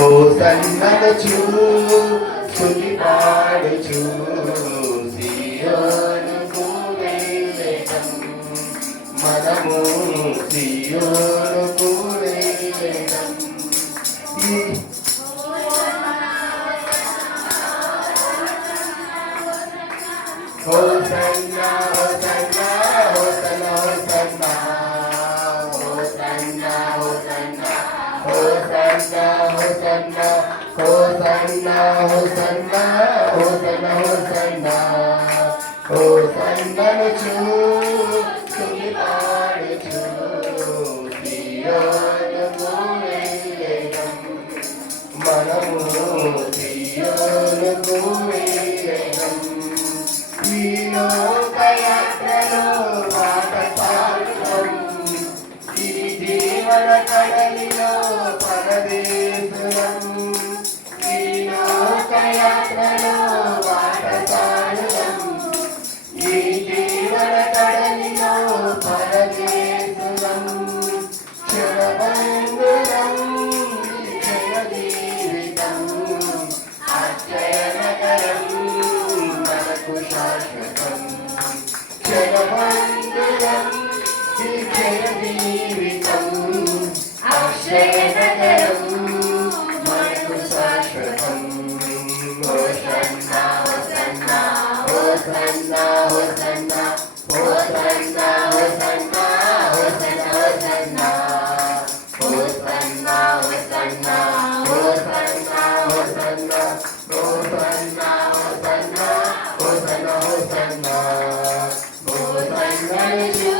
హోసన్ననుచు స్తుతి పాడుచు సియోనుకు వెళ్ళెదం మనము సియోనుకు వెళ్ళెదం. హోసన్నా హోసన్నా హోసన్నా హోసన్నా హోసన్నా హోసన్నా హోసన్నా హోసన్నా హోసన్నా హోసన్నా హోసన్నా హోసన్ననుచు స్తుతి పాడుచు సియోనుకు వెళ్ళెదం మనము సియోనుకు వెళ్ళెదం. ఈ లోకయాత్రలో భాగస్వామ్యం, ఈ జీవన కడలిలో పరదేశులం. ఈ లోకయాత్రలో భాగస్వామ్యం, ఈ జీవన కడలిలో పరదేశులం. క్షణబంధురం జయ జీవితం అక్షయనగరం మనకు శాశ్వతం. క్షణబంధురం జయ జీవితం అక్షయనగరం మనకు శాశ్వతం. హోసన్నా హోసన్నా హోసన్నా హోసన్నా హోసన్నా హోసన్నా హోసన్నా హోసన్నా హోసన్నా హోసన్నా హోసన్నా హోసన్నా హోసన్నా హోసన్నా హోసన్నా హోసన్ననుచు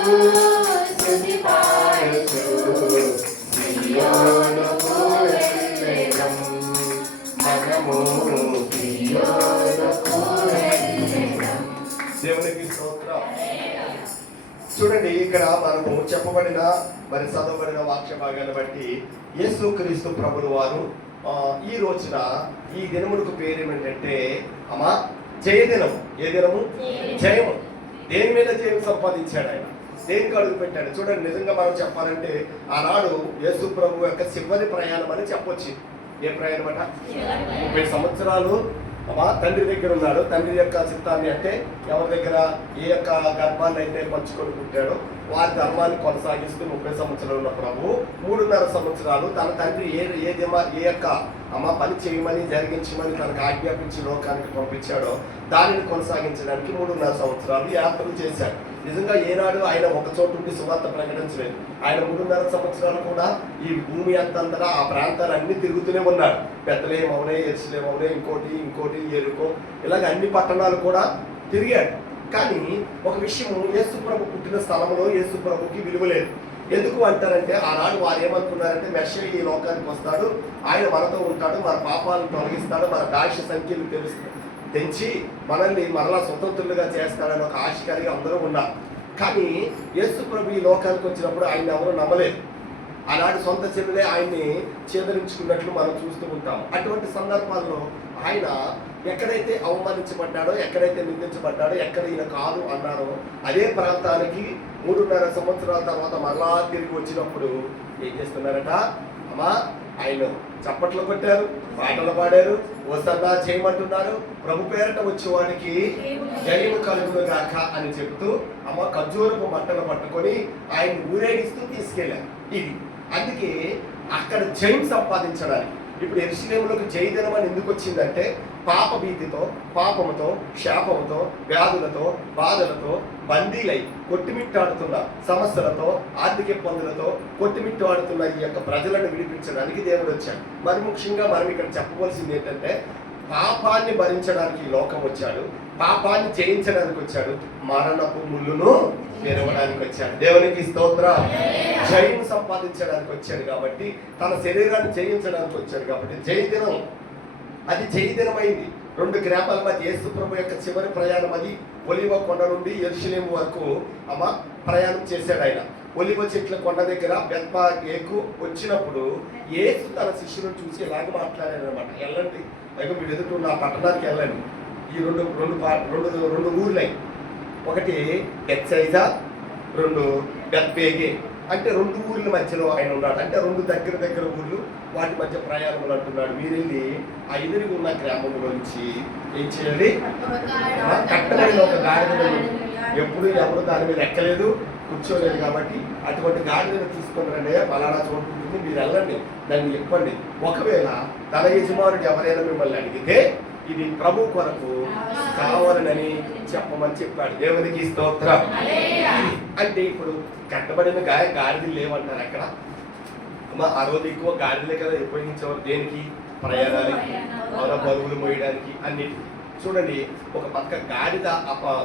స్తుతి పాడుచు సియోనుకు వెళ్ళెదం మనము సియోనుకు వెళ్ళెదం. దేవునికి స్తోత్రం. చూడండి, ఇక్కడ మనము చెప్పబడిన మరి చదవబడిన వాక్య భాగాన్ని బట్టి యేసుక్రీస్తు ప్రభులు వారు ఈ రోజున ఈ దినములకు పేరు ఏమిటంటే అమ్మా జయదినం. ఏ దినము? జయము. దేని మీద జయం సంపాదించాడు ఆయన? దేనికి అడుగు పెట్టాడు? చూడండి, నిజంగా మనం చెప్పాలంటే ఆనాడు యేసు ప్రభు యొక్క చివరి ప్రయాణం అని చెప్పొచ్చు. ఏ ప్రయాణం అట? 30 సంవత్సరాలు మా తండ్రి దగ్గర ఉన్నాడు. తండ్రి యొక్క చిత్తాన్ని అంటే ఎవరి దగ్గర ఏ యొక్క గర్భాన్ని అయితే పంచుకొని పుట్టాడో వారి ధర్మాన్ని కొనసాగిస్తూ 30 సంవత్సరాలు ఉన్న ప్రభు 3.5 సంవత్సరాలు తన తండ్రి ఏ యొక్క పని చేయమని జరిగించమని తనకు ఆజ్ఞాపించి లోకానికి పంపించాడో దానిని కొనసాగించడానికి 3.5 సంవత్సరాలు యాత్రలు చేశాడు. నిజంగా ఏనాడు ఆయన ఒక చోటు నుండి సువార్త ప్రకటించలేదు. ఆయన 3.5 సంవత్సరాలు కూడా ఈ భూమి అంతంతటా ఆ ప్రాంతాలన్నీ తిరుగుతూనే ఉన్నాడు. బెత్లెహేము అవునే, యెరూషలేము అవునే, ఇంకోటి ఎరుకో, ఇలాగ అన్ని పట్టణాలు కూడా తిరిగాడు. కానీ ఒక విషయం, యేసు ప్రభు పుట్టిన స్థలంలో యేసు ప్రభుకి విలువ లేదు. ఎందుకు అంటారంటే ఆనాడు వారు ఏమనుకున్నారంటే మెస్సీయ ఈ లోకానికి వస్తాడు, ఆయన మనతో ఉంటాడు, మన పాపాలను తొలగిస్తాడు, మన దాక్ష్య సంఖ్యలు తెంచి మనల్ని మరలా స్వతంత్రులుగా చేస్తాడని ఒక ఆశ కలిగి అందరూ ఉన్నారు. కానీ యేసు ప్రభు ఈ లోకానికి వచ్చినప్పుడు ఆయన ఎవరు నమ్మలేదు. ఆనాడు సొంత చెల్లెలే ఆయన్ని చేదరించుకున్నట్లు మనం చూస్తూ ఉంటాం. అటువంటి సందర్భాల్లో ఆయన ఎక్కడైతే అవమానించబడ్డాడో, ఎక్కడైతే నిందించబడ్డాడో, ఎక్కడ ఈయన కాదు అన్నారో అదే ప్రాంతానికి 3.5 సంవత్సరాల తర్వాత మరలా తిరిగి వచ్చినప్పుడు ఏం చేస్తున్నారట? అమ్మా ఆయన చప్పట్లు కొట్టారు, పాటలు పాడారు, ఓసన్నా చేయమంటున్నారు. ప్రభు పేరట వచ్చేవాడికి జయము కలుగును గాక అని చెప్తూ అమ్మ ఖర్జూరపు మంటలు పట్టుకొని ఆయన ఊరేగిస్తూ తీసుకెళ్ళారు. ఇది అందుకే అక్కడ జయం సంపాదించడానికి. ఇప్పుడు యెరూషలేములోకి జయదినం అని ఎందుకు వచ్చిందంటే పాప భీతితో, పాపముతో, శాపముతో, వ్యాధులతో, బాధలతో బందీలై కొట్టిమిట్టాడుతున్న సమస్యలతో, ఆర్థిక ఇబ్బందులతో కొట్టిమిట్టాడుతున్న ఈ యొక్క ప్రజలను విడిపించడానికి దేవుడు వచ్చాడు. మరి ముఖ్యంగా మనం ఇక్కడ చెప్పవలసింది ఏంటంటే పాపాన్ని భరించడానికి ఈ లోకం వచ్చాడు, పాపాన్ని జయించడానికి వచ్చాడు, మరణపు ముళ్ళును విరవడానికి వచ్చాడు. దేవునికి స్తోత్రం. జయం సంపాదించడానికి వచ్చాడు కాబట్టి, తన శరీరాన్ని జయించడానికి వచ్చాడు కాబట్టి జయదినం. అది జయదినమైంది. 2 గ్రామాల మధ్య యేసు ప్రభు యొక్క చివరి ప్రయాణం అది. ఒలివ కొండ నుండి యెరూషలేము వరకు ప్రయాణం చేశాడు ఆయన. ఒలివ చెట్ల కొండ దగ్గర బెత్ఫగేకు వచ్చినప్పుడు యేసు తన శిష్యులను చూసి ఇలాగ మాట్లాడాడు అనమాట. వెళ్ళండి, అయితే మీరు ఎదుటి నా పట్టణానికి వెళ్ళండి. ఈ రెండు ఊర్లై, ఒకటి బెత్సైదా, 2 బెత్ఫగే అంటే 2 ఊర్ల మధ్యలో ఆయన ఉన్నాడు. అంటే 2 దగ్గర దగ్గర ఊర్లు, వాటి మధ్య ప్రయాణములు అంటున్నాడు. మీరు వెళ్ళి ఆ ఎదురుగా ఉన్న గ్రామంలో నుంచి ఏం చేయాలి? కట్టబడిన ఒక గాడిద, ఎప్పుడు ఎవరు దాని మీద ఎక్కలేదు, కూర్చోలేదు కాబట్టి అటువంటి గాడిదను తీసుకున్నారండి. పలానా చోటు ఉంటుంది, మీరు వెళ్ళండి, దాన్ని చెప్పండి. ఒకవేళ తన యజమానుడు ఎవరైనా మిమ్మల్ని అడిగితే ఇది ప్రభు కొరకు కావాలని చెప్పమని చెప్పాడు. దేవునికి స్తోత్రం. అంటే ఇప్పుడు కట్టబడిన గాడిదలు లేవంటారు అక్కడ. ఆ రోజు ఎక్కువ గాడిదలే కదా ఉపయోగించేవారు. దేనికి? ప్రయాణానికి, బరువులు మోయడానికి, అన్నిటికీ. చూడండి, ఒక పక్క గాడిద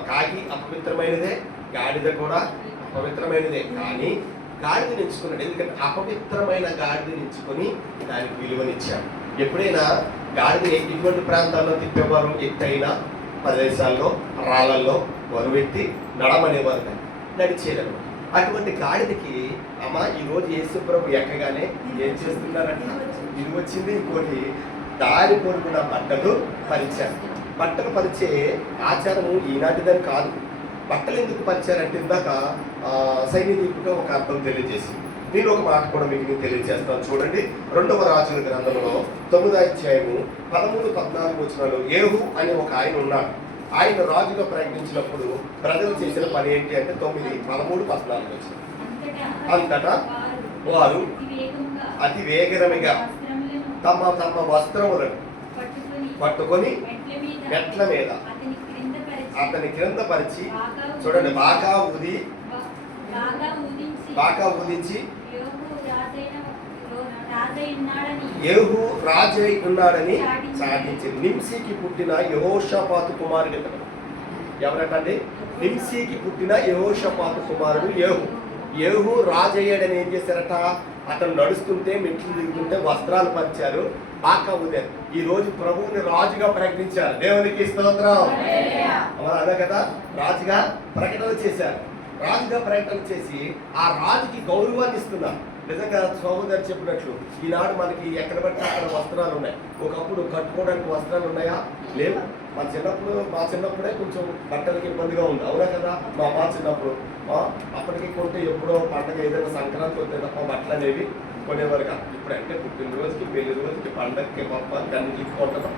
కాకి అపవిత్రమైనదే, గాడిద కూడా అపవిత్రమైనదే. కానీ గాడిదని ఎంచుకున్నాడు. ఎందుకంటే అపవిత్రమైన గాడిదని ఎంచుకొని దానికి విలువనిచ్చాడు. ఎప్పుడైనా గాడిదని ఇటువంటి ప్రాంతాల్లో తిప్పేవారు, ఎత్తైన ప్రదేశాల్లో, రాళ్లలో బరువెత్తి నడమనేవారు, నడిచేయడం. అటువంటి గాడిదకి అమ్మ ఈరోజు యేసు ప్రభు ఎక్కగానే ఏం చేస్తున్నారంట? ఇది వచ్చింది. ఇంకోటి, దారి పొరుగున బట్టలు పరిచారు. బట్టలు పరిచే ఆచారము ఈనాటిదని కాదు. బట్టలు ఎందుకు పరిచారంటే ఇందాక సైనికుడిగా ఒక అర్థం తెలియజేసి నేను ఒక మాట కూడా మీకు తెలియజేస్తాను. చూడండి, 2వ రాజుల గ్రంథంలో 9వ అధ్యాయము 13-14 వచనాలు. యేహూ అనే ఒక ఆయన ఉన్నాడు. ఆయన రాజుగా ప్రకటించినప్పుడు ప్రజలు చేసిన పని ఏంటి అంటే 9:13-14 వచనం. అంతటా వారు అతి వేగరమిగా తమ తమ వస్త్రములను పట్టుకొని మెట్ల మీద అతని క్రింద పరిచి, చూడండి, బాగా ఊదించి యేహూ రాజై ఉన్నాడని చాటించి నింసీకి పుట్టిన యెహోషాపాతు కుమారుడు. ఎవరటండి? నింసీకి పుట్టిన యెహోషాపాతు కుమారుడు యేహూ. యేహూ రాజయ్యాడని ఏం చేశారట? అతను నడుస్తుంటే, మెట్లు దిగుతుంటే వస్త్రాలు పరిచారు, బాకా ఊదారు. ఈ రోజు ప్రభువుని రాజుగా ప్రకటించారు. దేవునికి స్తోత్రం. అదే కదా, రాజుగా ప్రకటన చేశారు. రాజుగా ప్రకటన చేసి ఆ రాజుకి గౌరవాన్ని ఇస్తున్నారు. నిజంగా సోదరు చెప్పినట్లు ఈనాడు మనకి ఎక్కడ పడితే అక్కడ వస్త్రాలు ఉన్నాయి. ఒకప్పుడు కట్టుకోవడానికి వస్త్రాలు ఉన్నాయా? లేవు. మా చిన్నప్పుడే కొంచెం బట్టలకి ఇబ్బందిగా ఉంది, అవునా కదా? మా చిన్నప్పుడు అప్పటికి కొంటే ఎప్పుడో పండగ ఏదైనా సంక్రాంతి వస్తే తప్ప బట్టలు అనేవి కొనేవారు కాదు. ఇప్పుడు అంటే పుట్టినరోజుకి, పెళ్లి రోజుకి, పండగకి, పప్పానికి అన్నింటికి కొంటున్నాం.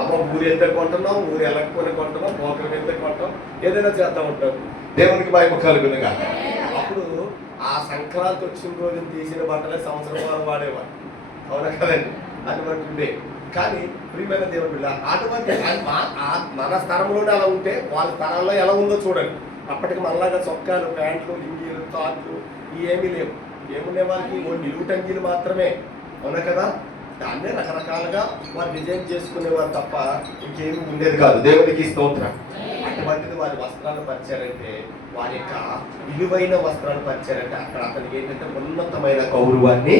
అమ్మ ఊరు వెళ్తే కొంటున్నాం, ఊరు వెళ్ళకపోయినా కొంటున్నాం, మోకలు వెళ్తే కొంటాం, ఏదైనా చేద్దాం ఉంటాం. దేవునికి మహిమ కలుగునుగా. అప్పుడు ఆ సంక్రాంతి వచ్చిన రోజు తీసిన బట్టలే సంవత్సరం వాడేవారు, అవునా కదండి? అటువంటి ఉండే. కానీ ప్రియమైన దేవుని బిడ్డ, అటువంటి మన స్థలంలోనే అలా ఉంటే వాళ్ళ స్థలాల్లో ఎలా ఉందో చూడండి. అప్పటికి మనలాగా చొక్కాలు, ప్యాంట్లు, లింగీలు, తాట్లు ఏమీ లేవు. ఏముండే వాళ్ళకి నిలువుటంగీలు మాత్రమే, అవునా కదా? దాన్నే రకరకాలుగా వారు డిజైన్ చేసుకునేవారు తప్ప ఇంకేమీ ఉండేది కాదు. దేవునికి స్తోత్రం. అటువంటిది వారి వస్త్రాలు పరిచారంటే, వారి యొక్క విలువైన వస్త్రాలు పరిచారంటే అక్కడ అతనికి ఏంటంటే ఉన్నతమైన గౌరవాన్ని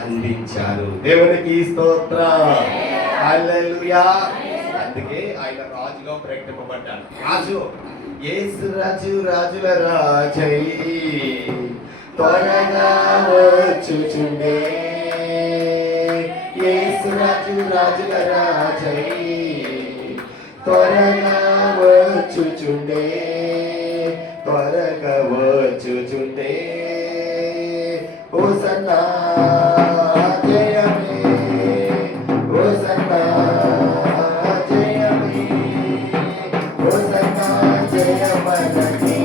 అందించారు. దేవునికి స్తోత్రం. హల్లెలూయా. అందుకే ఆయన రాజుగా ప్రకటింపబడ్డాడు. రాజు, యేసు రాజు, రాజుల రాజై త్వరగా వచ్చుచుండే. యేసు రాజు, రాజుల రాజై త్వరగా వచ్చుచుండే, త్వరగా వచ్చుచుండే. హోసన్నా జయమే, హోసన్నా జయమే, హోసన్నా జయమనకే,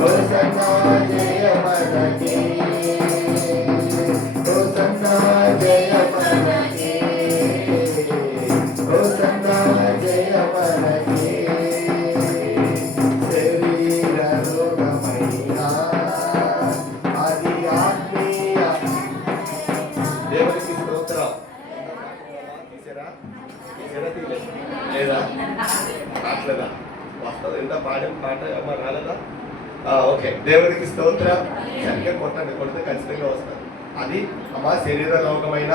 హోసన్నా జయమనకే, హోసన్నా జయమనకే, హోసన్నా జయమనకే. శరీర రోగమైన అది ఆత్మీయ. దేవునికి స్తోత్రం. లేదా అట్లేదా వస్తుంది? ఎంత పాడే పాట అమ్మ రాలేదా? ఓకే, దేవునికి స్తోత్రం. సరిగ్గా కొట్టండి, కొడితే ఖచ్చితంగా వస్తుంది. అది అమ్మ శరీర రోగమైన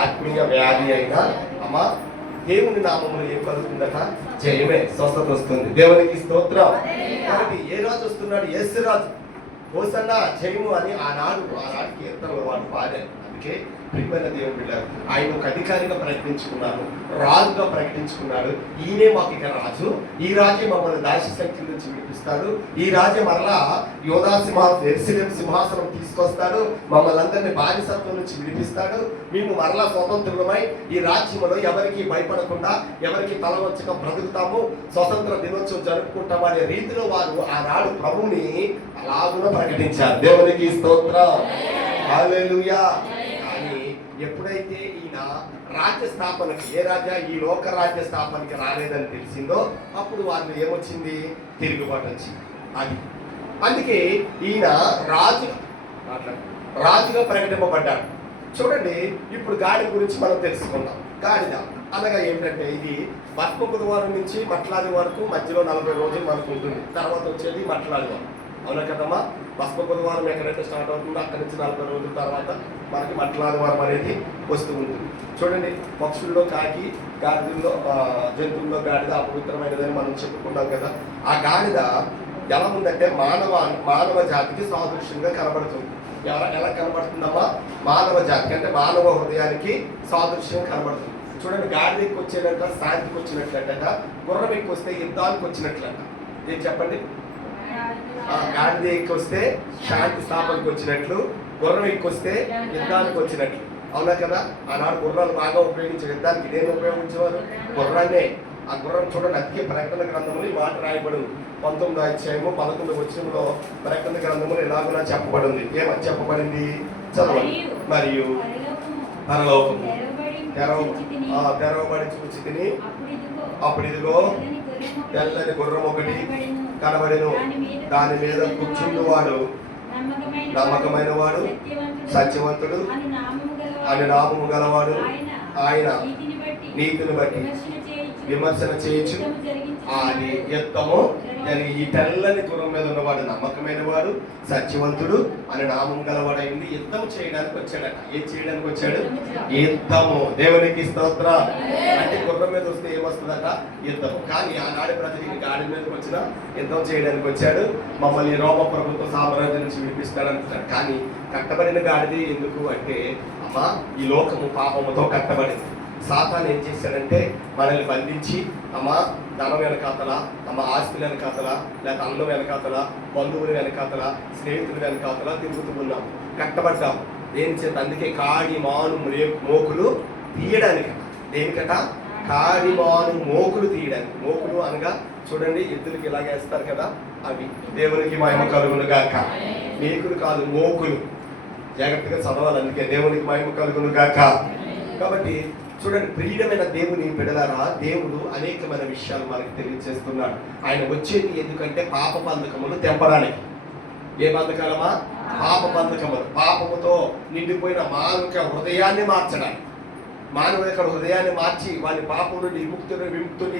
ఆత్మీయ వ్యాధి అయినా అమ్మ దేవుని నామములు ఏం కలుగుతుందట? జయమే, స్వస్థత వస్తుంది. దేవునికి స్తోత్రం. కాబట్టి ఏ రాజు వస్తున్నాడు? యేసు రాజు. హోసన్నా జయము అని ఆనాడు కీర్తనలు వాడు పాడారు. అందుకే ప్రియమైన దేవుని బిడ్డలారా, ఆయన ఒక అధికారిగా ప్రకటించుకున్నాడు, రాజుగా ప్రకటించుకున్నాడు. ఈయనే మాకు ఇక రాజు, ఈ రాజే మమ్మల్ని దాసి శక్తి నుంచి విడిపిస్తాడు, ఈ రాజే మరలా యోధా యెరూషలేము సింహాసనం తీసుకొస్తాడు, మమ్మల్ని అందరినీ బానిసత్వం నుంచి విడిపిస్తాడు. మేము మరలా స్వతంత్రులమై ఈ రాజ్యంలో ఎవరికి భయపడకుండా, ఎవరికి తల వంచక బ్రతుకుతాము, స్వతంత్ర దినోత్సవం జరుపుకుంటాం అనే రీతిలో వారు ఆనాడు ప్రభువుని అలాగున ప్రకటించారు. దేవునికి స్తోత్రం, హల్లెలూయా. కానీ ఎప్పుడైతే ఈయన రాజ్య స్థాపనకి, ఏ రాజా ఈ లోక రాజ్య స్థాపనకి రాలేదని తెలిసిందో అప్పుడు వాళ్ళు ఏమొచ్చింది, తిరుగుబాటు వచ్చింది. అది అందుకే ఈయన రాజుగా ప్రకటింపబడ్డాడు. చూడండి, ఇప్పుడు గాడిద గురించి మనం తెలుసుకుందాం. గాడిద అనగా ఏంటంటే, ఇది భస్మ బుధవారం నుంచి మట్లాది వరకు మధ్యలో 40 రోజులు మనకు ఉంటుంది. తర్వాత వచ్చేది మట్లాది వారం, అవునా కదమ్మా? భస్మ బుధవారం ఎక్కడైతే స్టార్ట్ అవుతుందో అక్కడి నుంచి 40 రోజుల తర్వాత మనకి మట్లాది వారం అనేది వస్తూ ఉంటుంది. చూడండి, పక్షుల్లో కాకి, గాడిదల్లో జంతువుల్లో గాడిద అపవిత్రమైనదని మనం చెప్పుకున్నాం కదా. ఆ గాడిద ఎలా ఉందంటే మానవ జాతికి సాదృశ్యంగా కనబడుతుంది. ఎలా కనబడుతుందమ్మా? మానవ జాతికి అంటే మానవ హృదయానికి సాదృశ్యం కనబడుతుంది. చూడండి, గాడిద ఎక్కి వచ్చేటంట శాంతికి వచ్చినట్లంట, గుర్రం ఎక్కి వస్తే యుద్ధానికి వచ్చినట్లంట. ఏం చెప్పండి? గాడిద ఎక్కి వస్తే శాంతి స్థాపనకు వచ్చినట్లు, గుర్రం ఎక్కి వస్తే యుద్ధానికి వచ్చినట్లు, అవునా కదా? ఆనాడు గుర్రాలు బాగా ఉపయోగించే యుద్ధానికి నేను ఉపయోగించేవారు గుర్రాన్నే. ఆ గుర్రం చూడండి, అందుకే ప్రకటన గ్రంథంలో ఈ మాట రాయబడి 19వ అధ్యాయము 11వ వచనంలో ప్రకటన గ్రంథంలో ఎలాగునా చెప్పబడింది. ఏమని చెప్పబడింది? చదవండి. మరియు పరలోకము తెరవబడి చూచి తిని, అప్పుడు ఇదిగో తెల్లని గుర్రం ఒకటి కనబడెను, దాని మీద కూర్చుండువాడు నమ్మకమైన వాడు, సత్యవంతుడు అని నామము గలవాడు, ఆయన నీతిని బట్టి విమర్శన చేయొచ్చు. అది యుద్ధము. ఈ తెల్లని గుర్రం మీద ఉన్నవాడు నమ్మకమైన వాడు, సత్యవంతుడు అని నామం గలవాడైంది. యుద్ధం చేయడానికి వచ్చాడట. ఏం చేయడానికి వచ్చాడు? యుద్ధము. దేవునికి స్తోత్రం. అంటే గుర్రం మీద వస్తే ఏమొస్తుందట? యుద్ధము. కానీ ఆనాడు ప్రజలకి గాడి మీదకి వచ్చిన యుద్ధం చేయడానికి వచ్చాడు. మమ్మల్ని రోమ ప్రభుత్వ సామ్రాజ్యం నుంచి విడిపిస్తాడు అనుకుంటాడు. కానీ కట్టబడిన గాడిది ఎందుకు అంటే, అమ్మా, ఈ లోకము పాపముతో కట్టబడింది. సాతాను ఏం చేశాడంటే, మనల్ని బంధించి అమ్మా ధనం వెనకాతల, అమ్మ ఆస్తుల వెనకాతల, లేక అన్నం వెనకాతల, బంధువుల వెనకాతల, స్నేహితుల వెనకాతల తిరుగుతూ ఉన్నాం, కట్టబడ్డాం. దేని చేత? అందుకే కాడి మాను మోకులు తీయడానికి. దేనికట? కాడి మాను మోకులు తీయడానికి. మోకులు అనగా చూడండి, ఎద్దులకి ఇలాగేస్తారు కదా, అవి. దేవునికి మహిమ కలుగును గాక. మేకులు కాదు, మోకులు. జాగ్రత్తగా చదవాలి. అందుకే దేవునికి మహిమ కలుగును గాక. కాబట్టి చూడండి, ప్రియమైన దేవుని బిడ్డలారా, దేవుడు అనేకమైన విషయాలు మనకి తెలియజేస్తున్నాడు. ఆయన వచ్చేది ఎందుకంటే పాప బంధకములు తెంపడానికి. ఏ బంధకాలమా? పాప బంధకములు. పాపముతో నిండిపోయిన మానవ హృదయాన్ని మార్చడానికి. మానవుని యొక్క హృదయాన్ని మార్చి వారి పాపం నుండి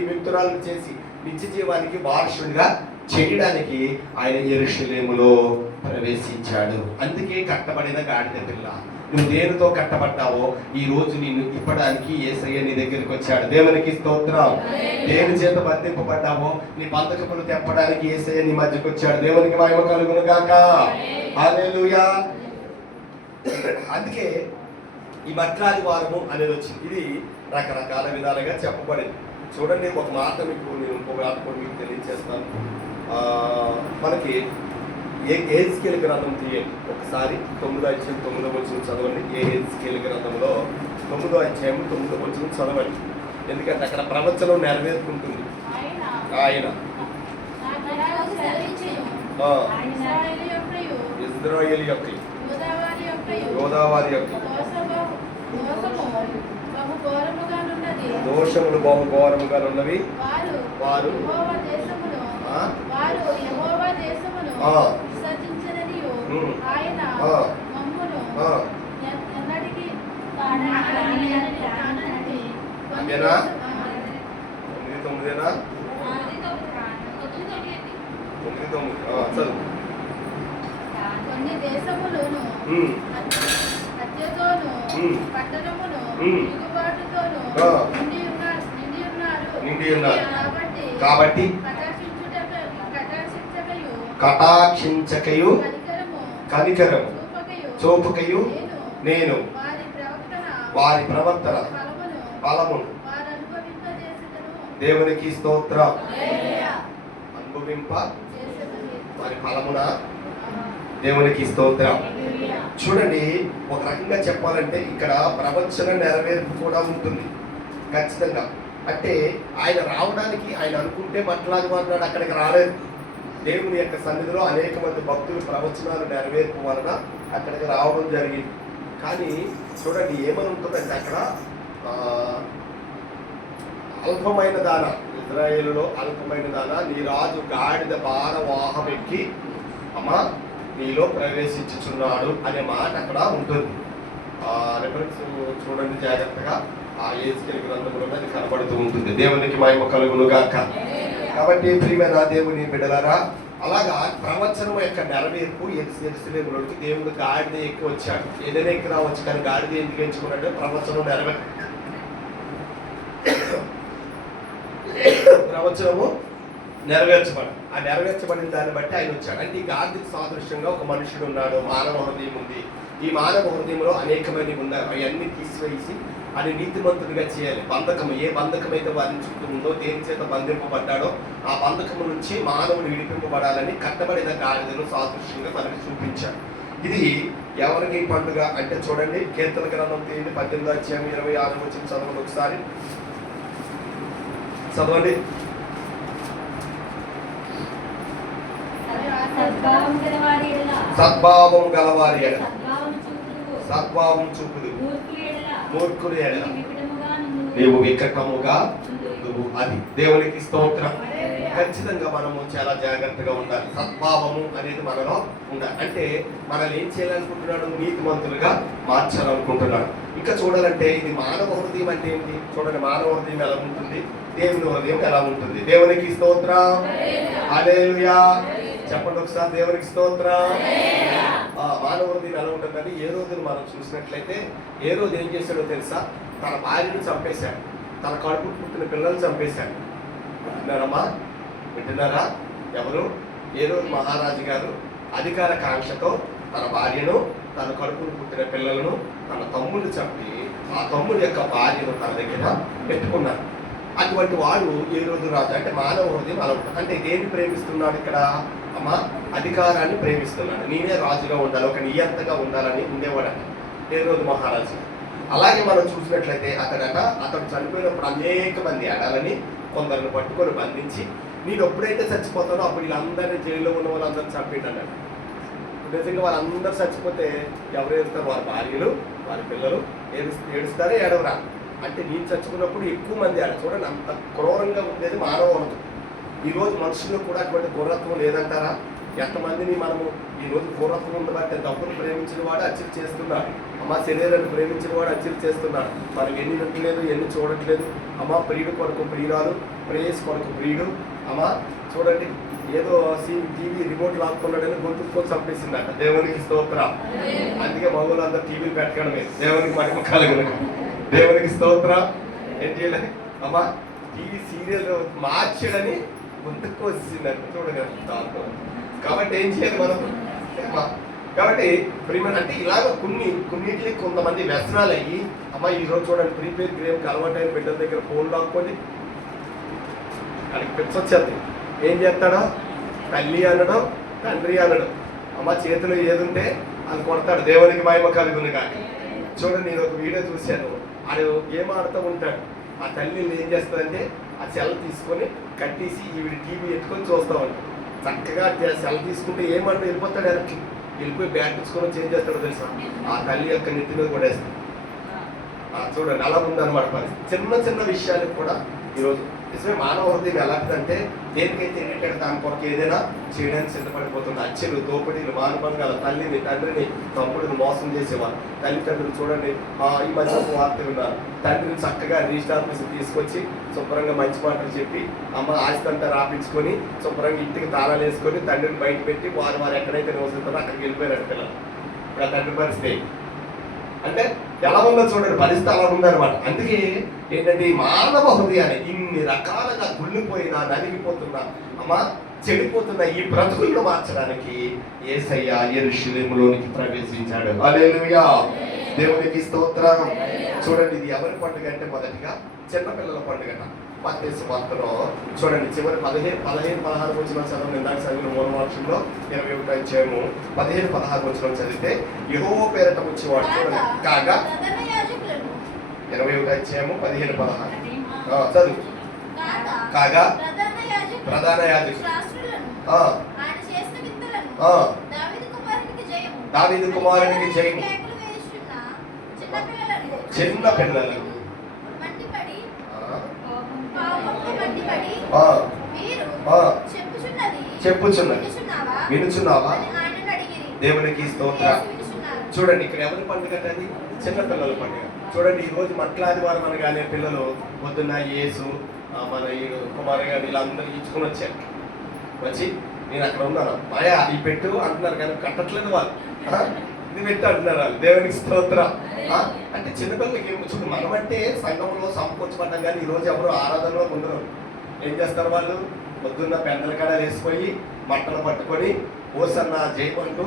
విముక్తురాలను చేసి నిత్య జీవానికి వారసుడిగా చేయడానికి ఆయన యెరూషలేములో ప్రవేశించాడు. అందుకే కట్టబడిన గాడిద పిల్ల. నువ్వు దేనితో కట్టబడ్డావో ఈ రోజు నిన్ను ఇప్పడానికి యేసయ్య నీ దగ్గరికి వచ్చాడు. దేవునికి స్తోత్రం. దేని చేత బంధింపబడ్డావో నీ బంధకములు తెప్పడానికి యేసయ్య నీ మధ్యకు వచ్చాడు. దేవునికి మహిమ కలుగును గాక. హల్లెలూయా. అందుకే ఈ మట్లాది వారము అనేది వచ్చింది. ఇది రకరకాల విధాలుగా చెప్పబడింది. చూడండి, ఒక మాట మీకు తెలియజేస్తాను. మనకి ఎహెజ్కేలు గ్రంథం తీయండి ఒకసారి. 9వ అధ్యాయం 9వ వచనం చదవండి. ఎహెజ్కేలు గ్రంథంలో 9వ అధ్యాయం 9వ వచనం చదవండి. ఎందుకంటే అక్కడ ప్రవచనం నెరవేరుకుంటుంది. ఆయన ఇశ్రాయేలు యొక్క యోదావారి యొక్క దోషములు బహు ఘోరముగా ఉన్నవి. వారు నిండి ఉన్నారు. కాబట్టి కటాక్షించకయు కనికరము చూపకయు నేను వారి ప్రవర్తన ఫలమును దేవునికి స్తోత్రం. అనుభవింప వారి ఫలమున దేవునికి స్తోత్రం. చూడండి, ఒక రకంగా చెప్పాలంటే ఇక్కడ ప్రవచన నెరవేర్పు కూడా ఉంటుంది ఖచ్చితంగా. అంటే ఆయన రావడానికి ఆయన అనుకుంటే మట్లాది మాట్లాడు అక్కడికి రాలేదు. దేవుని యొక్క సన్నిధిలో అనేక మంది భక్తులు ప్రవచనాలు నెరవేర్పు వలన అక్కడికి రావడం జరిగింది. కానీ చూడండి ఏమని ఉంటుందంటే అక్కడ అల్పమైన దాన, ఇజ్రాయేలులో అల్పమైన దాన, నీ రాజు గాడిద భారవాహం ఎక్కి అమ్మా నీలో ప్రవేశించుచున్నాడు అనే మాట అక్కడ ఉంటుంది. రెఫరెన్స్ చూడండి జాగ్రత్తగా. ఆ యేసుకేలు గ్రంథంలో అది కనబడుతూ ఉంటుంది. దేవునికి మహిమ కలుగును గాక. కాబట్టి ప్రియమైన దేవుని బిడ్డలారా, అలాగా ప్రవచనం యొక్క నెరవేర్పు యెరూషలేములోకి దేవుడు గాడిద ఎక్కి వచ్చాడు. ఏదైనా ఎక్కి రావచ్చు, కానీ గాడిద ఎందుకు ఎంచుకున్నాడంటే ప్రవచనం ప్రవచనము నెరవేర్చబడి ఆ నెరవేర్చబడిన దాన్ని బట్టి ఆయన వచ్చాడు. అంటే ఈ గాడిదకు సాదృశ్యంగా ఒక మనుషుడు ఉన్నాడు, మానవ హృదయం ఉంది. ఈ మానవ హృదయంలో అనేకమైనవి ఉన్నాయి. అవన్నీ తీసివేసి అని నీతిమంతుడిగా చేయాలి. బంధకము, ఏ బంధకం అయితే వారిని చుట్టూ ఉందో, దేని చేత బంధింపబడ్డాడో ఆ బంధకము నుంచి మానవుడు విడిపింపబడాలని కట్టబడిన గాడిదను సాదృశ్యంగా మనకి చూపించాడు. ఇది ఎవరికి పండుగ అంటే చూడండి, కీర్తన గ్రంథం 18వ అధ్యాయం 26వ వచనం చదవండి ఒకసారి. చదవండి. సద్భావం గలవారి ఎడల సద్భావం చూపుదు, మూర్ఖుడి ఎడల నీవు వికటముగా నువ్వు. అది దేవునికి స్తోత్రం. ఖచ్చితంగా మనము చాలా జాగ్రత్తగా ఉండాలి. సద్భావము అనేది మనలో ఉండాలి. అంటే మనల్ని ఏం చేయాలనుకుంటున్నాడు? నీతిమంతులుగా మార్చాలనుకుంటున్నాడు. ఇంకా చూడాలంటే ఇది మానవ హృదయం అంటే ఏంటి చూడండి. మానవ హృదయం ఎలా ఉంటుంది, దేవుని హృదయం ఎలా ఉంటుంది. దేవునికి స్తోత్రం. హల్లెలూయా. చెప్పండి ఒకసారి, దేవునికి స్తోత్రం. మానవ హృదయం ఎలా ఉంటుందని ఏ రోజును మనం చూసినట్లయితే, ఏ రోజు ఏం చేశాడో తెలుసా? తన భార్యను చంపేశాడు, తన కడుపు పుట్టిన పిల్లల్ని చంపేశాడు. వింటున్నారమ్మా? వింటున్నారా? ఎవరు? ఏ రోజు మహారాజు గారు అధికార కాంక్షతో తన భార్యను, తన కడుపును పుట్టిన పిల్లలను, తన తమ్ముడు చంపి ఆ తమ్ముడి యొక్క భార్యను తన దగ్గర పెట్టుకున్నాడు. అటువంటి వాడు ఏ రోజు రాజు అంటే మానవ హృదయం అలా ఉంటుంది. అంటే దేన్ని ప్రేమిస్తున్నాడు ఇక్కడ? అమ్మ అధికారాన్ని ప్రేమిస్తున్నాడు. నేనే రాజుగా ఉండాలి, ఒక నియంతగా ఉండాలని ఉండేవాడట ఏ రోజు మహారాజు. అలాగే మనం చూసినట్లయితే అతడు చనిపోయినప్పుడు అనేక మంది ఆడాలని కొందరిని పట్టుకొని బంధించి, నేను ఎప్పుడైతే చచ్చిపోతానో అప్పుడు వీళ్ళందరినీ జైల్లో ఉన్న వాళ్ళందరినీ చంపేటన్నాడు. నిజంగా వాళ్ళందరూ చచ్చిపోతే ఎవరు ఏడుస్తారు? వారి భార్యలు, వారి పిల్లలు ఏడుస్తారే ఏడవరా? అంటే నేను చచ్చుకున్నప్పుడు ఎక్కువ మంది ఆడ. చూడండి, అంత క్రూరంగా ఉండేది మానవ హృదయం. ఈరోజు మనుషుల్లో కూడా అటువంటి క్రూరత్వం లేదంటారా? ఎంతమందిని మనము ఈరోజు క్రూరత్వం ఉండబట్టే డబ్బును ప్రేమించిన వాడు అచ్చిరి చేస్తున్నాడు, అమ్మ శరీరాన్ని ప్రేమించిన వాడు అచ్చిరి చేస్తున్నాడు. మనం ఎన్ని వినట్లేదు, ఎన్ని చూడట్లేదు. అమ్మ ప్రియుడు కొరకు ప్రియురాలు, ప్రేయస్ కొరకు ప్రియుడు. అమ్మ చూడండి, ఏదో టీవీ రిమోట్ లాక్కున్నాడని గొంతుకొని చంపేసిందట. దేవునికి స్తోత్రం. అందుకే మగవాళ్ళు అందరూ టీవీలు పెట్టడమే. దేవునికి మహిమ కలుగును. దేవునికి స్తోత్రం. ఏం చేయలేదు అమ్మా, టీవీ సీరియల్ మార్చడని గొంతుకొచ్చిందంట. చూడగలుగుతాం. కాబట్టి ఏం చేయాలి మనం? కాబట్టి ప్రియమైన అంటే ఇలాగ కొన్నిటికి కొంతమంది వ్యసనాలు అయ్యి, అమ్మ ఈరోజు చూడండి ప్రీపెయిడ్ గేమ్కి అలవాటైన బిడ్డల దగ్గర ఫోన్ లాక్కొని ఆయనకి పిచ్చొచ్చేది. ఏం చేస్తాడో? తల్లి అనడం, తండ్రి అనడం. అమ్మ చేతిలో ఏది ఉంటే అది కొడతాడు. దేవునికి మహిమ కలుగును కానీ. చూడండి, నేను ఒక వీడియో చూశాను. ఆడు గేమ్ ఆడుతూ ఉంటాడు. ఆ తల్లి ఏం చేస్తుందంటే ఆ సెల్ తీసుకొని కట్టేసి ఈవిడ టీవీ ఎత్తుకొని చూస్తూ ఉంటాడు. చక్కగా సెల్ తీసుకుంటే ఏమంటే వెళ్ళిపోతాడు. వెనక్కి వెళ్ళిపోయి బ్యాట్ తీసుకొని చేంజ్ చేస్తాడో తెలుసా? ఆ తల్లి యొక్క నెత్తి మీద కొడేస్తాడు. చూడండి, అలా ఉందన్నమాట పరిస్థితి. చిన్న చిన్న విషయాలకు కూడా ఈరోజు నిజమే మానవ హృదయం ఎలాంటిదంటే దేనికైతే రిలేటెడ్ దాని కొరకు ఏదైనా చేయడానికి సిద్ధపడిపోతుంది. హత్యలు, దోపిడీలు, మానభంగాలు, తల్లిని, తండ్రిని, తమ్ముడిని మోసం చేసేవారు. తల్లిదండ్రులు చూడండి, ఈ మధ్య వార్త ఉన్నారు. తండ్రిని చక్కగా రిజిస్టర్ ఆఫీస్ తీసుకొచ్చి శుభ్రంగా మంచి మాటలు చెప్పి అమ్మ ఆస్తి అంతా రాపించుకొని శుభ్రంగా ఇంటికి తాళాలు వేసుకొని తండ్రిని బయట పెట్టి వారు ఎక్కడైతే నివసిస్తారో అక్కడికి వెళ్ళిపోయారు పిల్లలు. ఇప్పుడు ఆ తండ్రి పరిస్థితి అంటే ఎలా ఉందో చూడండి, పరిస్థితి అలా ఉందన్నమాట. అందుకే ఏంటంటే ఈ మానవ హృదయాన్ని ఇన్ని రకాలుగా కుళ్ళిపోయినా, నలిగిపోతున్నా, అమ్మా చెడిపోతున్న ఈ బ్రతుకులను మార్చడానికి యేసయ్య యెరూషలేములోనికి ప్రవేశించాడు. హల్లెలూయా. దేవునికి స్తోత్రం. చూడండి, ఇది ఎవరి పండుగ అంటే మొదటిగా చిన్నపిల్లల పండుగ. మత్తయి సువార్తలో చూడండి, చివరి 15-16 వచ్చిన చదువు ఇందాక చదివిన మూల వాక్యంలో 21 అధ్యాయము 15-16 వచ్చిన చదివితే యెహోవా పేరట వచ్చేవాడు చూడండి. కాగా 21 అధ్యాయము 15-16 చదువు. కాగా ప్రధాన యాజకులు దావీదు కుమారునికి జయము చిన్న పిల్లలు చెప్పుచున్నది వినుచున్నావా? దేవునికి స్తోత్రం. చూడండి, ఇక్కడ ఎవరి పండుగ అది? చిన్న పిల్లల పండుగ. చూడండి, ఈ రోజు మట్లాదివారం అనగానే పిల్లలు పొద్దున్న యేసు మన కుమార్ గారు వీళ్ళందరూ ఇచ్చుకుని వచ్చారు. వచ్చి నేను అక్కడ ఉన్నాను, మాయా ఈ పెట్టు అంటున్నారు కానీ కట్టట్లేదు వాళ్ళు. ఇది పెట్టు అంటున్నారు వాళ్ళు. దేవునికి స్తోత్రం. అంటే చిన్నపిల్లలకి చూడు, మనం అంటే సంఘంలో సమకూర్చబడ్డాం కానీ ఈ రోజు ఎవరు ఆరాధనలో ఉండరు. ఏం చేస్తారు వాళ్ళు? పొద్దున్న పెండల కాడ వేసిపోయి మట్టలు పట్టుకొని ఓసన్న జయమంటూ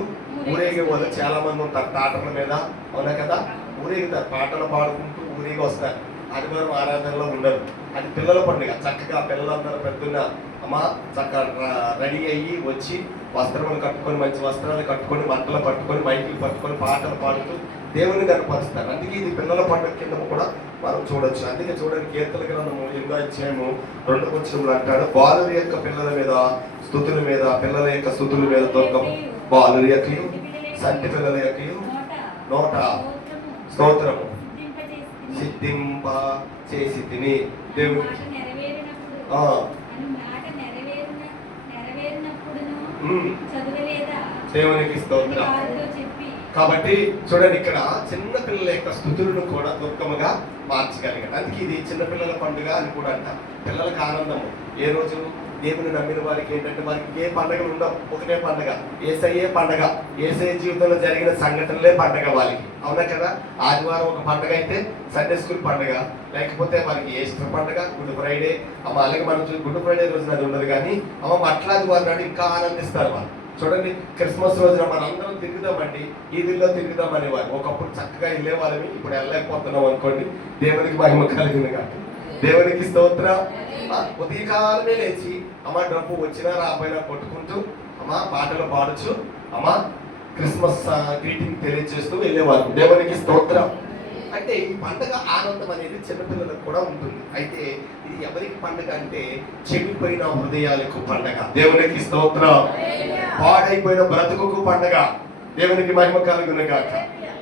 ఊరేగి వాళ్ళు చాలా మంది ఉంటారు తాటల మీద. అవునా కదా? ఊరేగుతారు, పాటలు పాడుకుంటూ ఊరేగి వస్తారు. ఆదివారం ఆరాధనలో ఉండరు. అది పిల్లల పండుగ. చక్కగా పిల్లలందరూ పెద్దన్న అమ్మ చక్కగా రెడీ అయ్యి వచ్చి వస్త్రములు కట్టుకొని, మంచి వస్త్రాలు కట్టుకొని, మంటలు పట్టుకొని, మైకులు పట్టుకొని పాటలు పాడుతూ దేవుని కనపరుస్తారు. అందుకే ఇది పిల్లల పండుగ కింద కూడా మనం చూడొచ్చు. అందుకే చూడండి, కీర్తన గ్రంథము 8వ అధ్యాయము 2వ వచనంలో అంటాడు, బాలురి యొక్క పిల్లల మీద స్తుతుల మీద, పిల్లల యొక్క స్తుతుల మీద దుర్గము, బాలురి యొక్క సంటి పిల్లల యొక్క నోట స్తోత్రము సిద్ధింప చేసి తిని దేవుడు దేవునికి స్తోత్రం. కాబట్టి చూడండి, ఇక్కడ చిన్న పిల్లల యొక్క స్థుతులను కూడా దుర్గముగా మార్చగలిగాడు. అందుకే ఇది చిన్నపిల్లల పండుగ అని కూడా అంటారు. పిల్లలకు ఆనందము. ఏ రోజు దేవుని నమ్మిన వారికి ఏంటంటే వారికి ఏ పండుగలు ఉండవు, ఒకటే పండుగ, యేసయ్యే పండుగ. యేసయ్య జీవితంలో జరిగిన సంఘటనలే పండుగ వాళ్ళకి. అవునా కదా? ఆదివారం ఒక పండుగ అయితే సండే స్కూల్ పండుగ, లేకపోతే వారికి ఈస్టర్ పండుగ, గుడ్ ఫ్రైడే అమ్మ. అలాగే మనం గుడ్ ఫ్రైడే రోజున అది ఉండదు కానీ అమ్మ మట్లాది వారి నాడు ఇంకా ఆనందిస్తారు వాళ్ళు. చూడండి, క్రిస్మస్ రోజున మనం అందరం తిరుగుదామండి, ఈదిల్లో తిరుగుదామని వారు. ఒకప్పుడు చక్కగా వెళ్ళే వాళ్ళని, ఇప్పుడు వెళ్ళలేకపోతున్నాం అనుకోండి. దేవునికి మహిమ కలిగింది కాదు. దేవునికి స్తోత్రం. ఉదయకాలమే లేచి అమ్మ డబ్బు వచ్చినా రాపోయినా కొట్టుకుంటూ అమ్మ పాటలు పాడుచు అమ్మ క్రిస్మస్ గ్రీటింగ్ తెలియజేస్తూ వెళ్ళేవారు. దేవునికి స్తోత్రం. అంటే ఈ పండుగ ఆనందం అనేది చిన్నపిల్లలకు కూడా ఉంటుంది. అయితే ఇది ఎవరికి పండుగ అంటే చెడిపోయిన హృదయాలకు పండుగ. దేవునికి స్తోత్రం. పాడైపోయిన బ్రతుకుకు పండుగ. దేవునికి మహిమ కలుగును గాక.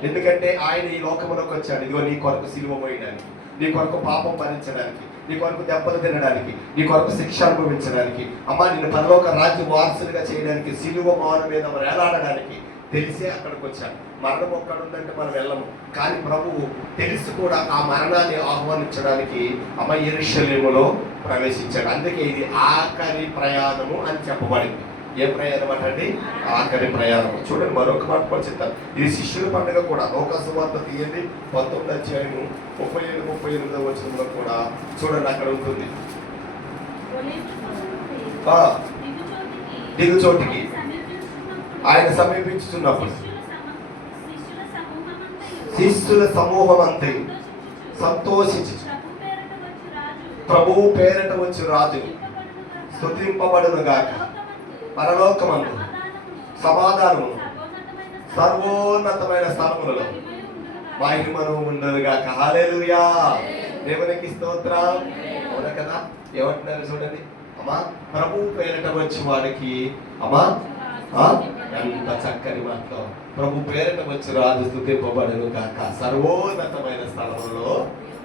ఎందుకంటే ఆయన ఈ లోకములోకి వచ్చాడు. ఇదిగో నీ కొరకు సిలువ మోయడానికి, నీ కొరకు పాపం భరించడానికి, నీ కొరకు దెబ్బలు తినడానికి, నీ కొరకు శిక్ష అనుభవించడానికి, అమ్మ నిన్ను పరలోక రాజ్య వారసులుగా చేయడానికి, సిలువ మాను మీద వేలాడడానికి తెలిసే అక్కడికి వచ్చాడు. మరణం ఒక్కడుందంటే మనం వెళ్ళము, కానీ ప్రభువు తెలిసి కూడా ఆ మరణాన్ని ఆహ్వానించడానికి అమ్మ యెరూషలేములో ప్రవేశించాడు. అందుకే ఇది ఆఖరి ప్రయాణము అని చెప్పబడింది. ఏ ప్రయాణం అంటే ఆఖరి ప్రయాణం. చూడండి, మరొక మాట పరిచిద్దాం. ఇది శిష్యుల పండుగ కూడా. లోక సువార్త తీయండి 19వ అధ్యాయము 37-38 వచనంలో కూడా చూడండి, అక్కడ ఉంటుంది. దిగుచోటికి ఆయన సమీపించుతున్నప్పుడు శిష్యుల సమూహం అంతే సంతోషించు ప్రభువు పేరట వచ్చి రాజు స్తుతింపబడును గాక. పరలోకమందు సమాధానము సర్వోన్నతమైన స్థలములలో మహిమను ఉండదు గాక. హల్లెలూయా. దేవునికి స్తోత్రం. అవునా కదా? ఏమంటున్నారు చూడండి, అమ్మా ప్రభువు పేరట వచ్చి వాడికి అమ్మా ఎంత చక్కని మాటలో ప్రభు పేరట వచ్చి రాజు స్తుతింపబడును గాక, సర్వోన్నతమైన స్థలములలో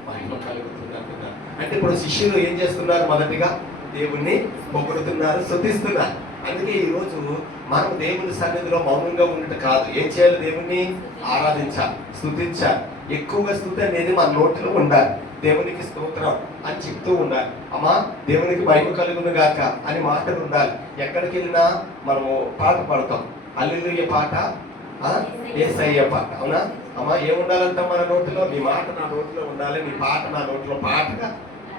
మహిమ కలుగుతుంది అంటున్నారు. అంటే ఇప్పుడు శిష్యులు ఏం చేస్తున్నారు? మొదటిగా దేవుణ్ణి పొగుడుతున్నారు, స్తుతిస్తున్నారు. అందుకే ఈరోజు మనం దేవుని సన్నిధిలో మౌనంగా ఉండటం కాదు, ఏం చేయాలి? దేవుణ్ణి ఆరాధించాలి, స్తుతించాలి. ఎక్కువగా స్తుతి అనేది మన నోటిలో ఉండాలి. దేవునికి స్తోత్రం అని చెప్తూ ఉండాలి. అమ్మా దేవునికి మహిమ కలుగును గాక అని మాటలు ఉండాలి. ఎక్కడికి వెళ్ళినా మనము పాట పాడతాం. హల్లెలూయా పాట, యేసయ్య పాట. అవునా అమ్మా? ఏముండాలంట మన నోటిలో? నీ మాట నా నోటిలో ఉండాలి, నీ పాట నా నోటిలో పాటగా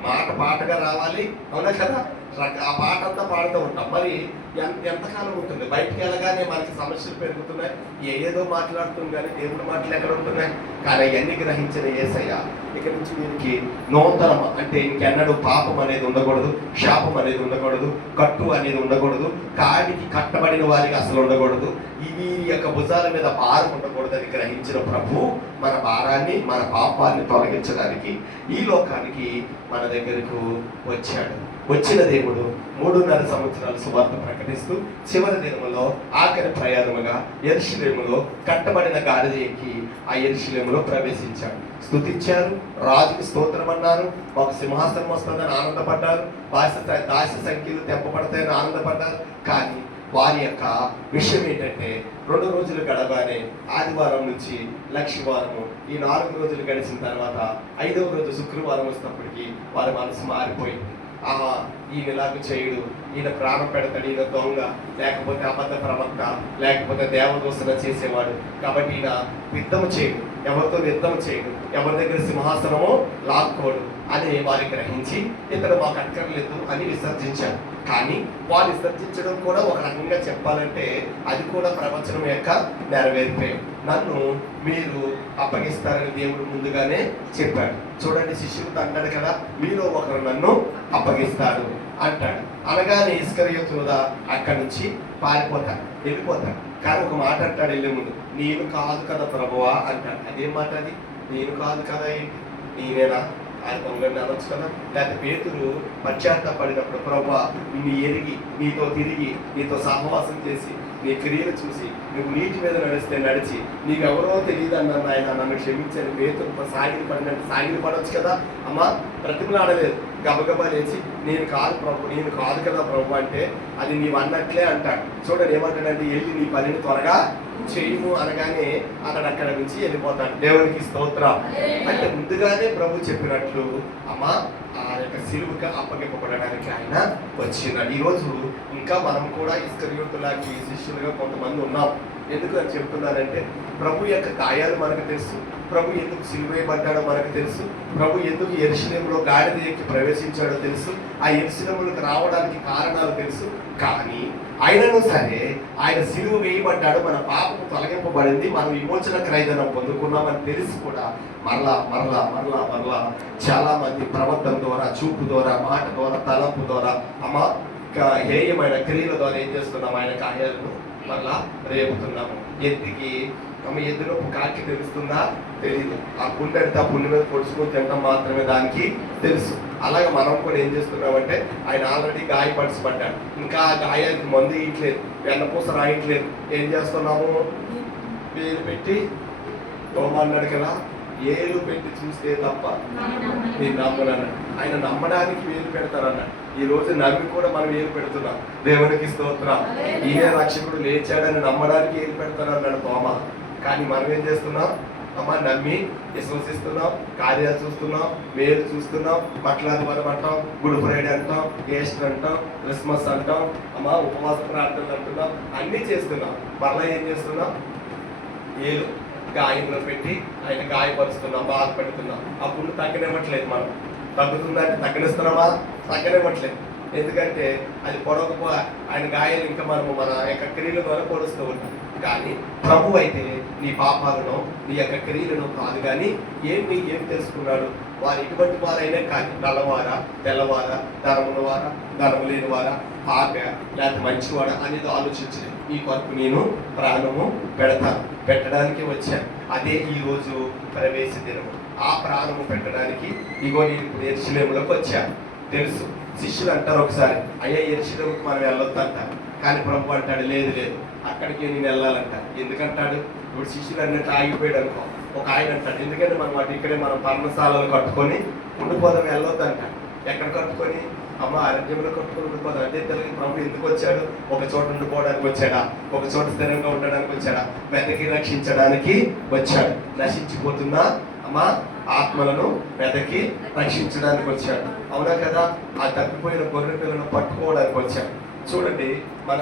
మాట పాటగా రావాలి, అవునా కదా? ఆ పాట అంతా పాడుతూ ఉంటాం. మరి ఎంతకాలం ఉంటుంది? బయటికి వెళ్ళగానే మనకి సమస్యలు పెరుగుతున్నాయి, ఏదో మాట్లాడుతుంది కానీ దేవుడి మాటలు ఎక్కడ ఉంటున్నాయి? కానీ అవన్నీ గ్రహించిన యేసయ్య ఇక నుంచి వీరికి నూతనం అంటే ఇంకెన్నడూ పాపం అనేది ఉండకూడదు, శాపం అనేది ఉండకూడదు, కట్టు అనేది ఉండకూడదు, కాడికి కట్టబడిన వారికి అసలు ఉండకూడదు, వీరి యొక్క భుజాల మీద భారం ఉండకూడదు అని గ్రహించిన ప్రభు మన భారాన్ని, మన పాపాన్ని తొలగించడానికి ఈ లోకానికి మన దగ్గరకు వచ్చాడు. వచ్చిన దేవుడు 3.5 సంవత్సరాలు సువార్త ప్రకటిస్తూ చివరి దినములో ఆఖరి ప్రయాణముగా యెరూషలేములో కట్టబడిన గాడిద ఎక్కి ఆ యెరూషలేములో ప్రవేశించాడు. స్తుతించారు, రాజుకి స్తోత్రం అన్నారు, ఒక సింహాసనం వస్తుందని ఆనందపడ్డారు, దాస సంఖ్యలు తెంపబడతాయని ఆనందపడ్డారు. కానీ వారి యొక్క విషయం ఏంటంటే 2 రోజులు గడవగానే ఆదివారం నుంచి లక్షవారము, ఈ 4 రోజులు గడిచిన తర్వాత 5వ రోజు శుక్రవారం వచ్చినప్పటికీ వారి మనసు మారిపోయింది. ఆహా, ఈయన ఇలాగ చేయడు, ఈయన ప్రాణం పెడతాడు, ఈయన దొంగ, లేకపోతే అబద్ధ ప్రవక్త, లేకపోతే దేవదోసన చేసేవాడు, కాబట్టి ఈయన యుద్ధం చేయడు, ఎవరితో యుద్ధం చేయడు, ఎవరి దగ్గర సింహాసనమో లాక్కోడు అని వారు గ్రహించి ఇతడు మాకు అక్కర్లేదు అని విసర్జించారు. కానీ వాళ్ళు విసర్జించడం కూడా ఒక రకంగా చెప్పాలంటే అది కూడా ప్రవచనం యొక్క నెరవేర్పే. నన్ను మీరు అప్పగిస్తారని దేవుడు ముందుగానే చెప్పాడు. చూడండి, శిష్యులతో అంటాడు కదా, మీలో ఒకరు నన్ను అప్పగిస్తాడు అంటాడు. అనగానే ఇస్కరియోతు యూదా అక్కడి నుంచి పారిపోతాడు, వెళ్ళిపోతాడు. కానీ ఒక మాట అంటాడు వెళ్ళే ముందు, నేను కాదు కదా ప్రభువా అంటాడు. అదేం మాట అది? నేను కాదు కదా ఏంటి, నేనేనా? ఆయన దొంగని అనొచ్చు కదా. లేకపోతే పేతురు పశ్చాత్తాపడినప్పుడు, ప్రభువా నిన్ను ఎరిగి, నీతో తిరిగి, నీతో సహవాసం చేసి, నీ క్రియలు చూసి, నువ్వు నీటి మీద నడిస్తే నడిచి, నీకెవరో తెలియదు అన్నాను ఆయన, నన్ను క్షమించాను. పేతురు సాగిలి పడినట్టు సాగిలి పడవచ్చు కదా. అమ్మ బ్రతిమలాడలేదు, గబగబా లేచి నేను కాదు ప్రభు, నేను కాదు కదా ప్రభు అంటే అది నీవు అన్నట్లే అంటాడు. చూడండి ఏమంటాడంటే, వెళ్ళి నీ పనిని త్వరగా చేయము అనగానే అక్కడ నుంచి వెళ్ళిపోతాడు. దేవునికి స్తోత్రం. అంటే ముందుగానే ప్రభు చెప్పినట్లు అమ్మా ఆ యొక్క సిలువగా అప్పగింపబడడానికి ఆయన వచ్చినాడు. ఈరోజు ఇంకా మనం కూడా ఇస్కరియోతులాంటి శిష్యులుగా కొంతమంది ఉన్నాం. ఎందుకు అని చెప్తున్నానంటే, ప్రభు యొక్క గాయాలు మనకు తెలుసు, ప్రభు ఎందుకు సిలువేయబడ్డాడో మనకు తెలుసు, ప్రభు ఎందుకు యెరూషలేములో గాడిద ఎక్కి ప్రవేశించాడో తెలుసు, ఆ యెరూషలేములకు రావడానికి కారణాలు తెలుసు. కానీ ఆయనను సరే ఆయన సిలువ వేయబడ్డాడు, మన పాపము తొలగింపబడింది, మనం విమోచన క్రయధనం పొందుకున్నామని తెలిసి కూడా మరలా మరలా మరలా మరలా చాలా మంది ప్రవర్తన ద్వారా, చూపు ద్వారా, మాట ద్వారా, తలంపు ద్వారా, హేయమైన క్రియల ద్వారా ఏం చేస్తున్నాం? ఆయన కార్యాలను మరలా రేపుతున్నాము. ఎద్దులో కాకి తెలుస్తుందా? తెలీదు. ఆ పుండు అంటే ఆ పుండు మీద పొడుచుకొని తినడం మాత్రమే దానికి తెలుసు. అలాగే మనం కూడా ఏం చేస్తున్నామంటే, ఆయన ఆల్రెడీ గాయపరచబడ్డాడు, ఇంకా ఆ గాయానికి మందు ఇయట్లేదు, వెన్నపూస రాయట్లేదు. ఏం చేస్తున్నాము? వేలు పెట్టి అన్నాడు కదా, ఏలు పెట్టి చూస్తే తప్ప నేను నమ్మనన్నాడు. ఆయన నమ్మడానికి వేలు పెడతారన్నాడు. ఈ రోజు నమ్మి కూడా మనం ఏలు పెడుతున్నాం. దేవునికి స్తోత్రం. ఈయన రక్షకుడు లేచాడని నమ్మడానికి ఏలు పెడతారన్నాడు తోమ. కానీ మనం ఏం చేస్తున్నాం? నమ్మి విశ్వసిస్తున్నాం, కార్యాలు చూస్తున్నాం, వేలు చూస్తున్నాం, పట్లాదివారం అంటాం, గుడ్ ఫ్రైడే అంటాం, ఈస్టర్ అంటాం, క్రిస్మస్ అంటాం, ఉపవాస ప్రార్థనలు అంటున్నాం, అన్నీ చేస్తున్నాం. మరలా ఏం చేస్తున్నాం? ఏలు గాయంలో పెట్టి ఆయన గాయపరుస్తున్నాం, బాధపెడుతున్నాం. ఆ పుండు తగ్గనివ్వట్లేదు. మనం తగ్గుతుందంటే తగ్గనిస్తున్నామా? తగ్గనివ్వట్లేదు. ఎందుకంటే అది పొడవకపో ఆయన గాయాలు ఇంకా మనము మన యొక్క క్రియల ద్వారా పొడుస్తూ ఉంటాం. కానీ ప్రభు అయితే నీ పాపాలను, నీ యొక్క క్రియలను కాదు, కానీ ఏం తెలుసుకున్నాడు? వారు ఎటువంటి వారైనా కానీ, నల్లవారా, తెల్లవారా, ధనములవారా, ధనము లేనివారా, పాప లేకపోతే మంచివాడ అనేది ఆలోచించలేదు. ఈ కొరకు నేను ప్రాణము పెట్టడానికి వచ్చాను. అదే ఈరోజు ప్రవేశ దినము. ఆ ప్రాణము పెట్టడానికి ఇగో నేను ఇప్పుడు యెరూషలేములోకి వచ్చాను. తెలుసు శిష్యులు అంటారు ఒకసారి, అయ్యా యెరూషలేముకి మనం వెళ్ళొద్దు అంటారు. కానీ ప్రభు అంటాడు, లేదు లేదు అక్కడికి నేను వెళ్ళాలంటారు. ఎందుకంటాడు? ఇప్పుడు శిష్యులు అన్నట్టు ఆగిపోయాడు అనుకో. ఒక ఆయన అంటాడు, ఎందుకంటే మనం వాటి ఇక్కడే మనం పర్ణశాలలు కట్టుకొని ఉండిపోదాం, వెళ్ళొద్దు అంటాడు. ఎక్కడ కట్టుకొని? అరణ్యంలో కట్టుకొని ఉండిపోదాం. అదే తెలుగు ప్రభు ఎందుకు వచ్చాడు? ఒక చోట ఉండిపోవడానికి వచ్చాడా? ఒక చోట స్థిరంగా ఉండడానికి వచ్చాడా? వెతకి రక్షించడానికి వచ్చాడు. నశించిపోతున్నా ఆత్మలను వెతకి రక్షించడానికి వచ్చాడు. అవునా కదా? ఆ తప్పిపోయిన గొర్రె పిల్లను పట్టుకోవడానికి వచ్చాడు. చూడండి, మన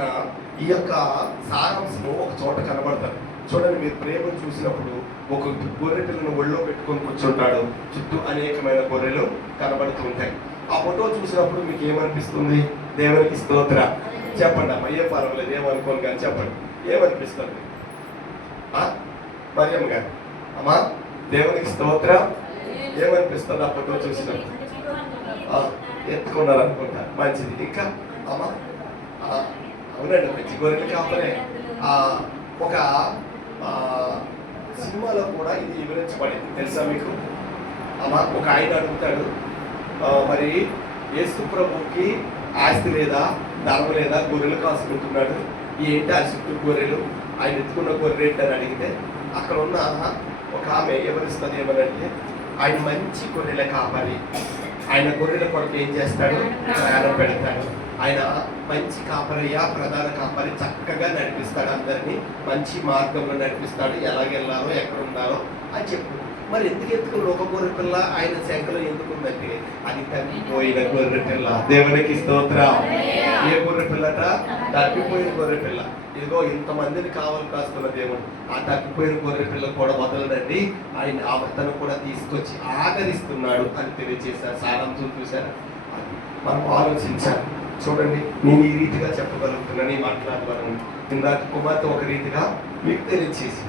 ఈ యొక్క సారాంశము ఒక చోట కనబడతారు. చూడండి, మీరు ప్రేమను చూసినప్పుడు ఒక గొర్రె పిల్లను ఒళ్ళో పెట్టుకొని కూర్చుంటాడు, చుట్టూ అనేకమైన గొర్రెలు కనబడుతూ ఉంటాయి. ఆ ఫోటో చూసినప్పుడు మీకు ఏమనిపిస్తుంది? దేవునికి స్తోత్ర. చెప్పండి అమ్మా, ఏ పర్వాలేదు, ఏమనుకోను కానీ చెప్పండి, ఏమనిపిస్తుంది? మరియమ్మ గారు, అమ్మా దేవునికి స్తోత్ర. ఏమనిపిస్తుంది ఆ ఫోటో చూసినప్పుడు? ఎత్తుకున్నారు అనుకుంటా, మంచిది. ఇంకా అమ్మా అవునండి, మంచి గొర్రెలు కాపలే. ఒక సినిమాలో కూడా ఇది వివరించబడింది, తెలుసా మీకు? అమ్మా ఒక ఆయన అడుగుతాడు, మరి యేసు ప్రభువుకి ఆస్తి లేదా, ధనం లేదా, గొర్రెలు కాసుకుంటున్నాడు, ఏంటి ఆ చుట్టూ గొర్రెలు, ఆయన ఎత్తుకున్న గొర్రెలు ఏంటి అని అడిగితే అక్కడ ఉన్న ఒక ఆమె ఎవరిస్తుంది ఏమనంటే, ఆయన మంచి గొర్రెల కాపరి, ఆయన గొర్రెల కొరకు ఏం చేస్తాడు? ప్రయాణం పెడతాడు. ఆయన మంచి కాపరయ్య, ప్రధాన కాపరి, చక్కగా నడిపిస్తాడు, అందరినీ మంచి మార్గంలో నడిపిస్తాడు, ఎలాగెళ్ళాలో ఎక్కడ ఉండాలో అని చెప్పు. మరి ఎందుకు ఎత్తుకున్న ఒక గొర్రె పిల్ల ఆయన శంకలో ఎందుకుందంటే అది తప్పిపోయిన గొర్రె పిల్ల. దేవునికి స్తోత్రం. ఏ గొర్రె పిల్లట? తప్పిపోయిన గొర్రె పిల్ల. ఇదిగో ఇంతమందిని కావాలి కాస్తున్న దేవుడు ఆ తప్పిపోయిన గొర్రె పిల్ల కూడా వదలడండి, ఆయన ఆ భర్తను కూడా తీసుకొచ్చి ఆదరిస్తున్నాడు అని తెలియజేశారు. సారం చూశారు, మనం ఆలోచించాలి. చూడండి, నేను ఈ రీతిగా చెప్పగలుగుతున్నాను, మాట్లాడగలను. ఇందాక కుమార్తె ఒక రీతిగా మీకు తెలియచేసి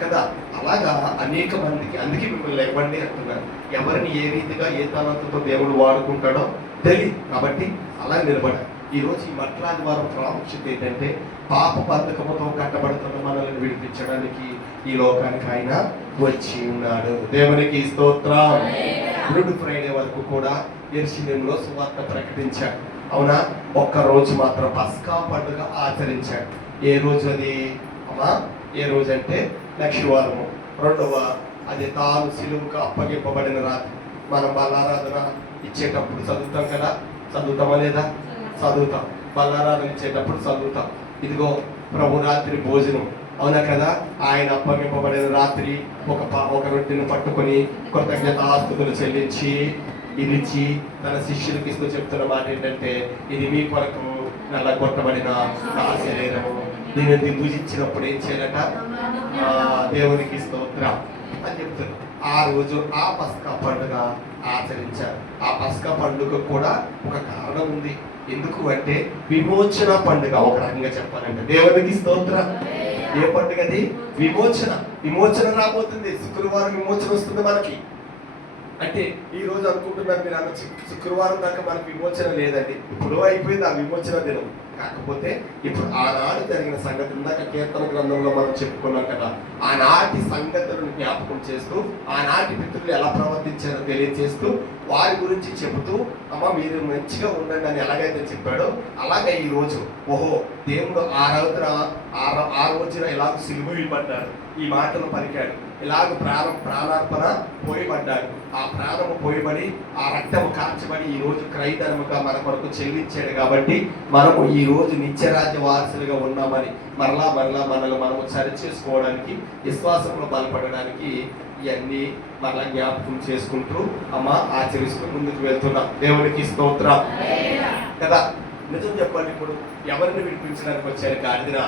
కదా, అలాగా అనేక మందికి. అందుకే మిమ్మల్ని ఇవ్వండి అంటున్నాను. ఎవరిని ఏ రీతిగా ఏ తలంతో దేవుడు వాడుకుంటాడో తెలియదు, కాబట్టి అలా నిలబడాలి. ఈరోజు ఈ మట్లాది వారం ప్రాముఖ్యత ఏంటంటే, పాప బంధకముతో కట్టబడుతున్న మనల్ని విడిపించడానికి ఈ లోకానికి ఆయన వచ్చి ఉన్నాడు. దేవునికి స్తోత్రం. గుడ్ ఫ్రైడే వరకు కూడా యెరూషలేములో సువార్త ప్రకటించాడు, అవునా? ఒక్క రోజు మాత్రం పస్కా పండుగ ఆచరించాడు. ఏ రోజు అది అమ్మా? ఏ రోజు అంటే లక్షవారము. రెండవ అది తాను సిలువుకు అప్పగింపబడిన రాత్రి. మనం బలారాధన ఇచ్చేటప్పుడు చదువుతాం కదా, చదువుతామా లేదా? చదువుతాం. బలారాధన ఇచ్చేటప్పుడు చదువుతాం, ఇదిగో ప్రభు రాత్రి భోజనం, అవునా కదా? ఆయన అప్పగింపబడిన రాత్రి ఒక రొట్టెను పట్టుకొని కృతజ్ఞతాస్తుతులు చెల్లించి ఇచ్చి తన శిష్యులకి ఇస్తూ చెప్తున్న మాట ఏంటంటే, ఇది మీ కొరకు నల్లగొట్టబడిన నా శరీరము, దీనిని భుజించినప్పుడు ఏం చేయాలట? దేవునికి స్తోత్రం అని చెప్తారు. ఆ రోజు ఆ పస్కా పండుగ ఆచరించారు. ఆ పస్కా పండుగ కూడా ఒక కారణం ఉంది. ఎందుకు అంటే విమోచన పండుగ. ఒక రకంగా చెప్పాలంటే దేవునికి స్తోత్రం. ఏ పండుగ అది? విమోచన. విమోచన రాబోతుంది, శుక్రవారం విమోచన వస్తుంది మనకి. అంటే ఈ రోజు అనుకుంటున్నారు మీరు అనొచ్చు, శుక్రవారం దాకా మనకు విమోచన లేదండి. ఇప్పుడు అయిపోయింది ఆ విమోచన దినం. కాకపోతే ఇప్పుడు ఆనాడు జరిగిన సంగతి, ఇందాక కీర్తన గ్రంథంలో మనం చెప్పుకున్నాం కదా, ఆనాటి సంగతులను జ్ఞాపకం చేస్తూ, ఆనాటి పితరులు ఎలా ప్రవర్తించారో తెలియజేస్తూ, వారి గురించి చెబుతూ, అమ్మ మీరు మంచిగా ఉండండి అని ఎలాగైతే చెప్పాడో, అలాగే ఈ రోజు ఓహో దేవుడు ఆ రోజున ఎలాగ సిలువ పడ్డాడు, ఈ మాటలు పలికాడు, ఇలాగ ప్రాణార్పణ పోయబడ్డాడు, ఆ ప్రాణము పోయబడి ఆ రక్తము కార్చబడి ఈ రోజు క్రయధనముగా మన కొరకు చెల్లించాడు. కాబట్టి మనము ఈ రోజు నిత్యరాజ్య వారసులుగా ఉన్నామని మరలా మనము సరి చేసుకోవడానికి, విశ్వాసంలో బలపడడానికి ఇవన్నీ మరలా జ్ఞాపకం చేసుకుంటూ అమ్మ ఆచరిస్తూ ముందుకు వెళ్తున్నాం. దేవునికి స్తోత్రం కదా. నిజం చెప్పండి, ఇప్పుడు ఎవరిని విడిపించడానికి వచ్చారు? గాడిదనా?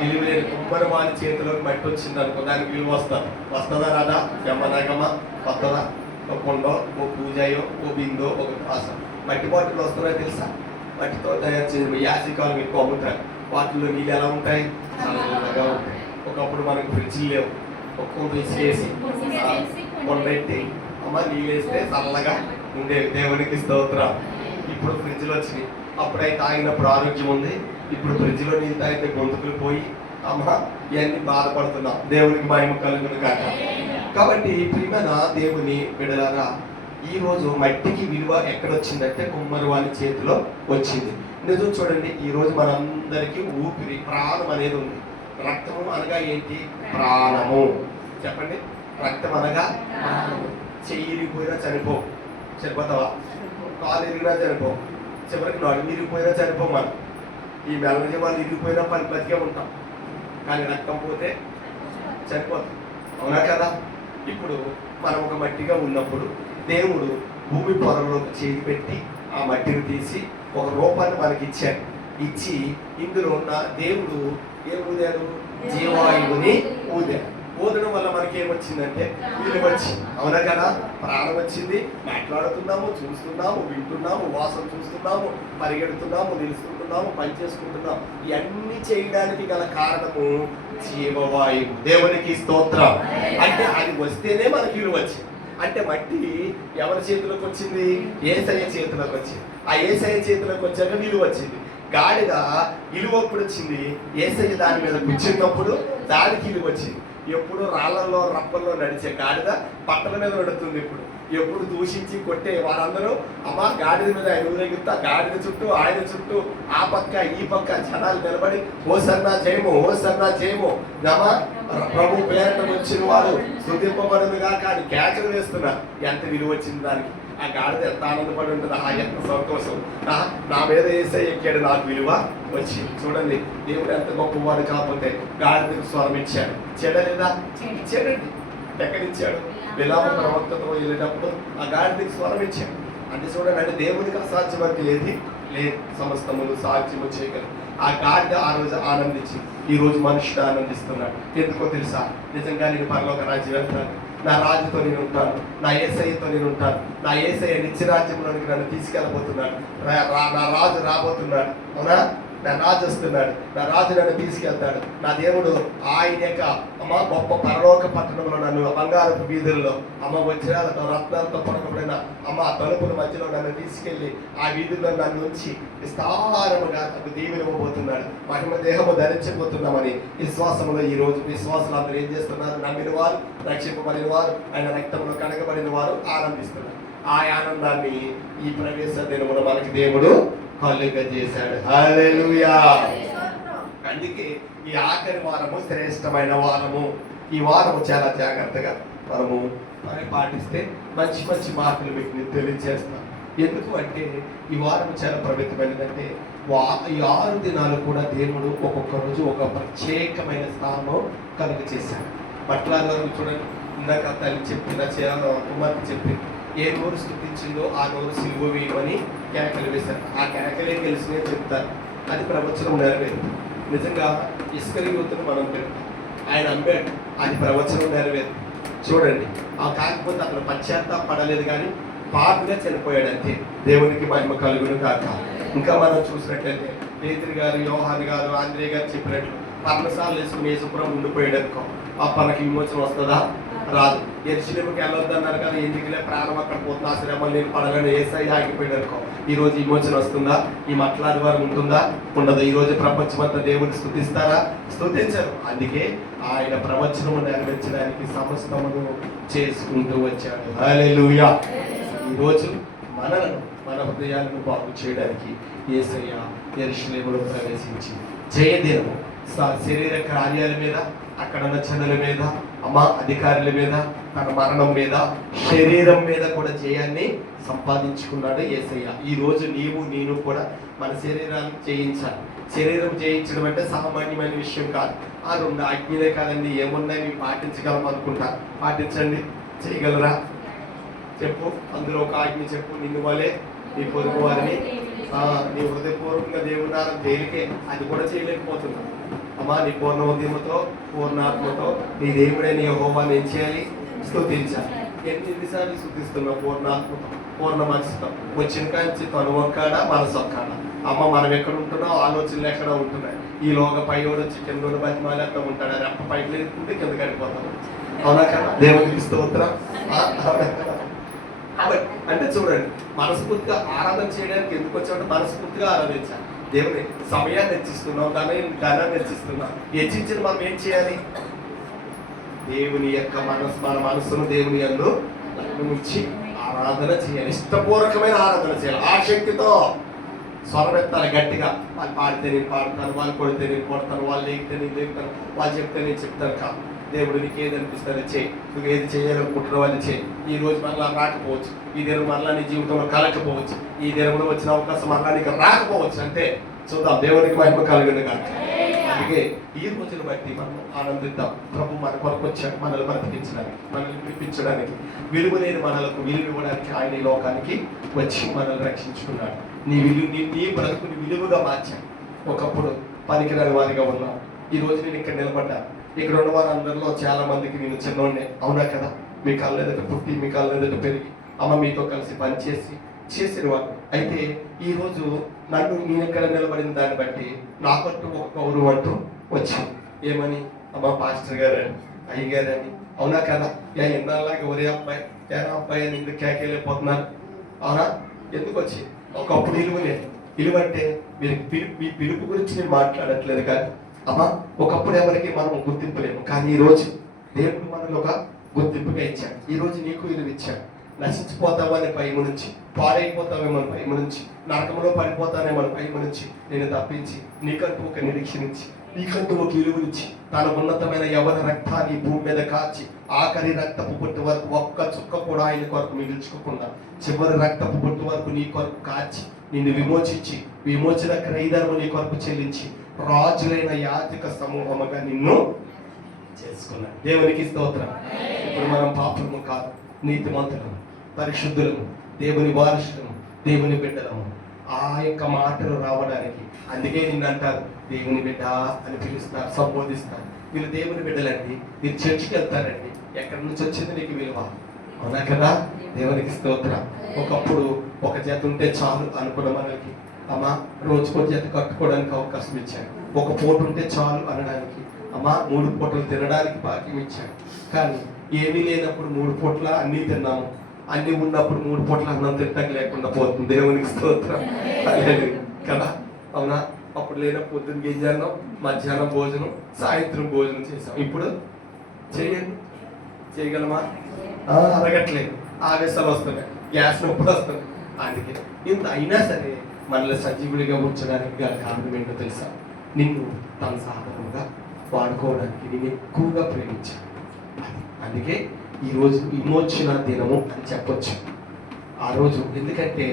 విలువ లేని కుమ్మరి వారి చేతిలోకి మట్టి వచ్చింది అనుకో, దానికి విలువ వస్తుందా రాదా? గమ్మనగమ వస్తుందా? ఒక కొండో, ఓ పూజయో, ఓ బిందో, ఒక పాసం మట్టి బాటిల్ వస్తున్నాయో తెలుసా? మట్టితో తయారు చేసిన యాసికాలు మీకు అమ్ముతారు. వాటిల్లో నీళ్ళు ఎలా ఉంటాయి? చల్లగా ఉంటాయి. ఒకప్పుడు మనకు ఫ్రిడ్జ్లు లేవు, ఒక్కో వేసి కొండెట్టి అమ్మ నీళ్ళు వేస్తే చల్లగా ఉండేవి. దేవునికి స్తోత్రం. ఇప్పుడు ఫ్రిడ్జ్లు వచ్చినాయి. అప్పుడైతే తాగినప్పుడు ఆరోగ్యం ఉంది, ఇప్పుడు ఫ్రిడ్జ్లో నీళ్ళు తాగితే గొంతుకులు పోయి అమ్మ ఇవన్నీ బాధపడుతున్నాం. దేవునికి మహిమ కలుగును కాక. కాబట్టి ప్రియమైన దేవుని బిడ్డలారా, ఈ రోజు మట్టికి విలువ ఎక్కడొచ్చిందంటే కుమ్మరి వారి చేతిలో వచ్చింది. నిజం చూడండి, ఈ రోజు మనందరికీ ఊపిరి, ప్రాణం అనేది ఉంది. రక్తము అనగా ఏంటి? ప్రాణము. చెప్పండి, రక్తం అనగా చెయ్యి ఇరిగిపోయినా చనిపోతావా? కాలు ఇరిగినా చనిపో, చివరికి నడుము ఇరిగిపోయినా చనిపో. మనం ఈ మెల్లజీ వాళ్ళు ఇరిగిపోయినా పని బతికే ఉంటాం, కానీ రక్తం పోతే చనిపోతాం, అవునా కదా? ఇప్పుడు మనం ఒక మట్టిగా ఉన్నప్పుడు దేవుడు భూమి పొరలోకి చేయి పెట్టి ఆ మట్టిని తీసి ఒక రూపాన్ని మనకి ఇచ్చాడు. ఇచ్చి ఇందులో ఉన్న దేవుడు ఏం ఊదాడు? జీవాయువుని ఊదాడు. ఓదడం వల్ల మనకి ఏమొచ్చిందంటే విలువ వచ్చింది. అవునా కదా? ప్రాణం వచ్చింది, మాట్లాడుతున్నాము, చూస్తున్నాము, వింటున్నాము, వాసన చూస్తున్నాము, పరిగెడుతున్నాము, నిలుస్తుంటున్నాము, పని చేసుకుంటున్నాము. ఇవన్నీ చేయడానికి గల కారణము జీవవాయువు. దేవునికి స్తోత్రం. అంటే అది వస్తేనే మనకి విలువ వచ్చింది. అంటే మట్టి ఎవరి చేతిలోకి వచ్చింది? యేసయ్య చేతిలోకి వచ్చింది. ఆ యేసయ్య చేతిలోకి వచ్చాక విలువ వచ్చింది. గాడిద విలువ ఎప్పుడు వచ్చింది? యేసయ్య దాని మీద కూర్చున్నప్పుడు దానికి విలువ వచ్చింది. ఎప్పుడు రాళ్లలో రప్పల్లో నడిచే గాడిద పట్టల మీద నడుతుంది. ఇప్పుడు ఎప్పుడు దూషించి కొట్టే వారందరూ అమ్మా గాడిద మీద ఆయన ఊరేగిస్తా, గాడిద చుట్టూ ఆయన చుట్టూ ఆ పక్క ఈ పక్క జనాలు నిలబడి హోసన్నా జయము, హోసన్నా జయము, నమ ప్రభు పేరట వచ్చిన వారు స్తుతింపబడునుగా కానీ కేకలు వేస్తున్నారు. ఎంత విలువ వచ్చింది దానికి? ఆ గాడిద ఎంత ఆనందపడి ఉంటుంది, ఆ ఎంత సంతోషం. నా మీద వేసే ఎక్కాడు, నాకు విలువ వచ్చింది. చూడండి, దేవుడు ఎంత గొప్పవాడు. కాకపోతే గాడిదకు స్వరం ఇచ్చాడు. చెడలేదా? ఇచ్చాడండి. ఎక్కడిచ్చాడు? బిలాము ప్రవక్తతో వెళ్ళేటప్పుడు ఆ గాడిదకి స్వరం ఇచ్చాడు. అంటే చూడండి, అంటే దేవుడికి అసాధ్యం అంటే ఏది లేదు. సమస్తములు సాధ్యము చేయగలరు. ఆ గాడిద ఆ రోజు ఆనందించి ఈ రోజు మనుషుడు ఆనందిస్తున్నాడు. ఎందుకో తెలుసా? నిజంగా నేను పరలోక రాజ్యం వెళ్తాను, నా రాజుతో నేను ఉంటాను, నా యేసయ్యతో నేను ఉంటాను, నా యేసయ్య నిత్య రాజ్యంలోనికి నన్ను తీసుకెళ్ళబోతున్నాడు, నా రాజు రాబోతున్నాడు. అవునా? నా రాజు వస్తున్నాడు, నా రాజు నన్ను తీసుకెళ్తాడు. నా దేవుడు ఆయన యొక్క గొప్ప పరలోక పట్టణంలో నన్ను బంగారపు వీధుల్లో వజ్రాలతో రత్నాలతో పొడకబడిన తలుపుల మధ్యలో నన్ను తీసుకెళ్లి ఆ వీధుల్లో నన్ను ఉంచి విస్తారముగా నాకు దీవెనివ్వబోతున్నాడు. మహిమ దేహము ధరించబోతున్నామని విశ్వాసంలో ఈ రోజు విశ్వాసులు అందరూ ఏం చేస్తున్నారు? నమ్మిన వారు, రక్షింపబడిన వారు, ఆయన రక్తంలో కడగబడిన వారు ఆనందిస్తున్నారు. ఆ ఆనందాన్ని ఈ ప్రవేశ దినమున మనకి దేవుడు కలుగజేశాడు. హల్లెలూయా. అందుకే ఈ ఆఖరి వారము శ్రేష్టమైన వారము. ఈ వారము చాలా జాగ్రత్తగా మనము పాటిస్తే మంచి మంచి మాటలు మీకు తెలియజేస్తాం. ఎందుకు అంటే ఈ వారం చాలా పవిత్రమైనదంటే ఈ 6 దినాలు కూడా దేవుడు ఒక్కొక్క రోజు ఒక ప్రత్యేకమైన స్థానం కలుగజేశాడు. పట్లాలో చూడండి, ఇందాక తల్లి చెప్పిన కుమార్తె చెప్పింది, ఏ నోరు స్థుతించిందో ఆ నోరు సిలువ వేయమని కేకలు వేశారు. ఆ కేకలే తెలిసినే చెప్తారు. అది ప్రవచనం నెరవేరు. నిజంగా ఇస్కరియోతును మనం పెడతాం, ఆయన అమ్మాడు, అది ప్రవచనం నెరవేరు. చూడండి, ఆ కాకపోతే అతను పశ్చాత్తాపడలేదు కానీ పాపిగా చనిపోయాడు అంతే. దేవునికి మహిమ కలుగును కాక. ఇంకా మనం చూసినట్లయితే పేతురు గారు, యోహాను గారు, ఆంద్రేయ గారు చెప్పినట్లు పర్ణశాలలు వేసుకుని యేసుప్రభు ఉండిపోయాడు అనుకో, మనకి విమోచన వస్తుందా? రాదు. యెరూషలేముకి వెళ్ళొద్దు అన్నారు కానీ ఎందుకులే ప్రాణం అక్కడ పోతున్నా, శ్రమలు నేను పడగానే యేసయ్య ఆగిపోయాడు అనుకో, ఈ రోజు విమోచన వస్తుందా? ఈ మట్లాది వారు ఉంటుందా? ఉండదు. ఈ రోజు ప్రపంచమంతా దేవుడిని స్తుతిస్తారా? స్తుతించరు. అందుకే ఆయన ప్రవచనము నెరవేర్చడానికి సమస్తమును చేసుకుంటూ వచ్చాడు. హల్లెలూయా. ఈరోజు మనలను, మన హృదయాలను బాగు చేయడానికి యేసయ్య యెరూషలేములో ప్రవేశించి జయదినము శరీర కార్యాల మీద, అక్కడ ఉన్న జనుల మీద, అధికారుల మీద, తన మరణం మీద, శరీరం మీద కూడా జయాన్ని సంపాదించుకున్నాడు యేసయ్య. ఈ రోజు నీవు నేను కూడా మన శరీరాన్ని జయించాలి. శరీరం జయించడం అంటే సామాన్యమైన విషయం కాదు. ఆ 2 ఆజ్ఞలే కాదండి, ఏమున్నాయి మీరు పాటించగలం అనుకుంటా. పాటించండి. చేయగలరా? చెప్పు. అందులో ఒక ఆజ్ఞ చెప్పు. నిన్ను వలే నీ పొరుగు వారిని, నీ హృదయపూర్వకంగా దేవుడు తేలికే, అది కూడా చేయలేకపోతున్నావు. నీ పూర్ణ ఉద్యమతో, పూర్ణాత్మతో నీ దేవుడైన యెహోవాను ఏం చేయాలి? స్తుతించాలి. ఎన్నిసార్లు స్తుతిస్తున్నావు? పూర్ణాత్మతో, పూర్ణ మనసుతో. వచ్చిన కాంచి తను ఒక్కాడా, మనసు ఒక్కాడా? మనం ఎక్కడ ఉంటున్నావు, ఆలోచనలు ఎక్కడ ఉంటున్నాయి. ఈ లోక పైవాడు వచ్చి కింద బతిమాలేస్తా ఉంటాడు. అది అప్ప పైకి లేకుంటే కింద కడిపోతాం. అవునా కదా? దేవునికి స్తోత్రం. అంటే చూడండి, మనస్ఫూర్తిగా ఆరాధన చేయడానికి ఎందుకు వచ్చామంటే మనస్ఫూర్తిగా ఆరాధించాలి. దేవుని సమయాన్ని హెచ్చిస్తున్నాం, ధనాన్ని హెచ్చిస్తున్నాం. హెచ్చించిన మనం ఏం చేయాలి? దేవుని యొక్క మన మనస్సును దేవుని యందు ఉంచి ఆరాధన చేయాలి. ఇష్టపూర్వకమైన ఆరాధన చేయాలి. ఆ శక్తితో స్వరమెత్తాలి గట్టిగా. వాళ్ళు పాడితే నేను పాడతాను, వాళ్ళు కొడితే నేను కొడతాను, వాళ్ళు లేకితే నేను లేపుతాను, వాళ్ళు చెప్తే నేను చెప్తాను కాదు. దేవుడు నీకు ఏది అనిపిస్తుంది చేయి. నువ్వు ఏది చేయాలనుకుంటున్నావు అది చేయి. ఈ రోజు మరలా రాకపోవచ్చు, ఈ దినం మరలా నీ జీవితంలో కలకపోవచ్చు, ఈ దినంలో వచ్చిన అవకాశం మరలా నీకు రాకపోవచ్చు. అంటే చూద్దాం, దేవునికి మహిమ కలుగును కాక. అందుకే ఈ రోజును బట్టి మనం ఆనందిద్దాం. ప్రభు మన కొరకు వచ్చాడు, మనల్ని బ్రతికించడానికి, మనల్ని విడిపించడానికి, విలువ లేని మనలకు విలువ ఇవ్వడానికి ఆయన ఈ లోకానికి వచ్చి మనల్ని రక్షించుకున్నాడు. నీ బ్రతుకుని విలువగా మార్చాడు. ఒకప్పుడు పనికిరాని వారిగా ఉన్నావు, ఈ రోజు నేను ఇక్కడ నిలబడ్డా. ఇక్కడ ఉన్న వారందరిలో చాలా మందికి నేను చిన్నోడినే, అవునా కదా? మీ కళ్ళ ఎదుట పుట్టి మీ కళ్ళ ఎదుట పెరిగి అమ్మ మీతో కలిసి పనిచేసి చేసిన వాళ్ళు. అయితే ఈరోజు నేను ఇక్కడ నిలబడిన దాన్ని బట్టి నాకంటూ ఒక గౌరవం అంటూ వచ్చింది. ఏమని? అమ్మ పాస్టర్ గారు అని, అయ్యగారు అని, అవునా కదా? ఎన్నాళ్ళలాగా ఒరే అబ్బాయి ఏనా అబ్బాయి అని ఎందుకు కేకేళ్ళిపోతున్నారు? అవునా? ఎందుకు వచ్చి ఒకప్పుడు ఇలువ లేదు. ఇలువ అంటే మీరు మీ పిలుపు గురించి నేను మాట్లాడట్లేదు, కానీ అమ్మ ఒకప్పుడు ఎవరికి మనం గుర్తింపులేము, కానీ ఈరోజు దేవుడు మనల్ని ఒక గుర్తింపుగా ఇచ్చాడు. ఈరోజు నీకు విలువ ఇచ్చాడు. నశించిపోతావనే భయం నుంచి, పాడైపోతావేమో భయం నుంచి, నరకంలో పడిపోతానేమో భయం నుంచి నేను తప్పించి నీకంటూ ఒక నిరీక్షణ ఇచ్చి, నీకంటూ ఒక విలువనిచ్చి, తన ఉన్నతమైన యవన రక్తాన్ని భూమి మీద కాచి ఆఖరి రక్తపు పుట్టు వరకు ఒక్క చుక్క కూడా ఆయన కొరకు మిగిల్చుకోకుండా చివరి రక్తపు పుట్టు వరకు నీ కొరకు కాచి నిన్ను విమోచించి విమోచన క్రయధనము నీ కొరకు చెల్లించి రాజులైన యాత్రిక సమూహముగా నిన్ను చేసుకున్నాడు. దేవునికి స్తోత్రం. ఇప్పుడు మనం పాపము కాదు, నీతిమంతులము, పరిశుద్ధులము, దేవుని వారసులము, దేవుని బిడ్డలము. ఆ యొక్క మాటలు రావడానికి అందుకే నిన్ను అంటారు దేవుని బిడ్డ అని పిలుస్తారు, సంబోధిస్తారు. వీళ్ళు దేవుని బిడ్డలండి, మీరు చర్చికి వెళ్తారండి, ఎక్కడి నుంచి వచ్చింది నీకు విలువ, అవునా కదా? దేవునికి స్తోత్రం. ఒకప్పుడు ఒక జత ఉంటే చాలు అనుకున్న మనకి అమ్మ రోజుకో జత కట్టుకోవడానికి అవకాశం ఇచ్చాడు. ఒక పూట ఉంటే చాలు అనడానికి అమ్మ 3 పూటలు తినడానికి భాగ్యం ఇచ్చాడు. కానీ ఏమీ లేనప్పుడు 3 పూట్ల అన్నీ తిన్నాము, అన్నీ ఉన్నప్పుడు 3 పూట్ల అన్నం తిట్టక లేకుండా పోతుంది. దేవునికి స్తోత్రం కదా? అవునా? అప్పుడు లేనప్పుడు పొద్దున్న ఏం చేద్దాం, మధ్యాహ్నం భోజనం, సాయంత్రం భోజనం చేసాం. ఇప్పుడు చేయండి, చేయగలమా? అరగట్లేదు, ఆవేశాలు వస్తున్నాయి, గ్యాస్ నొప్పులు వస్తున్నాయి. అందుకే ఇంత అయినా సరే మనల్ని సజీవుడిగా ఉంచడానికి గల కారణం ఏంటో తెలుసా? నిన్ను తన సాధనంగా వాడుకోవడానికి నేను ఎక్కువగా ప్రేమించాను. అందుకే ఈరోజు విమోచన దినము అని చెప్పొచ్చు ఆ రోజు. ఎందుకంటే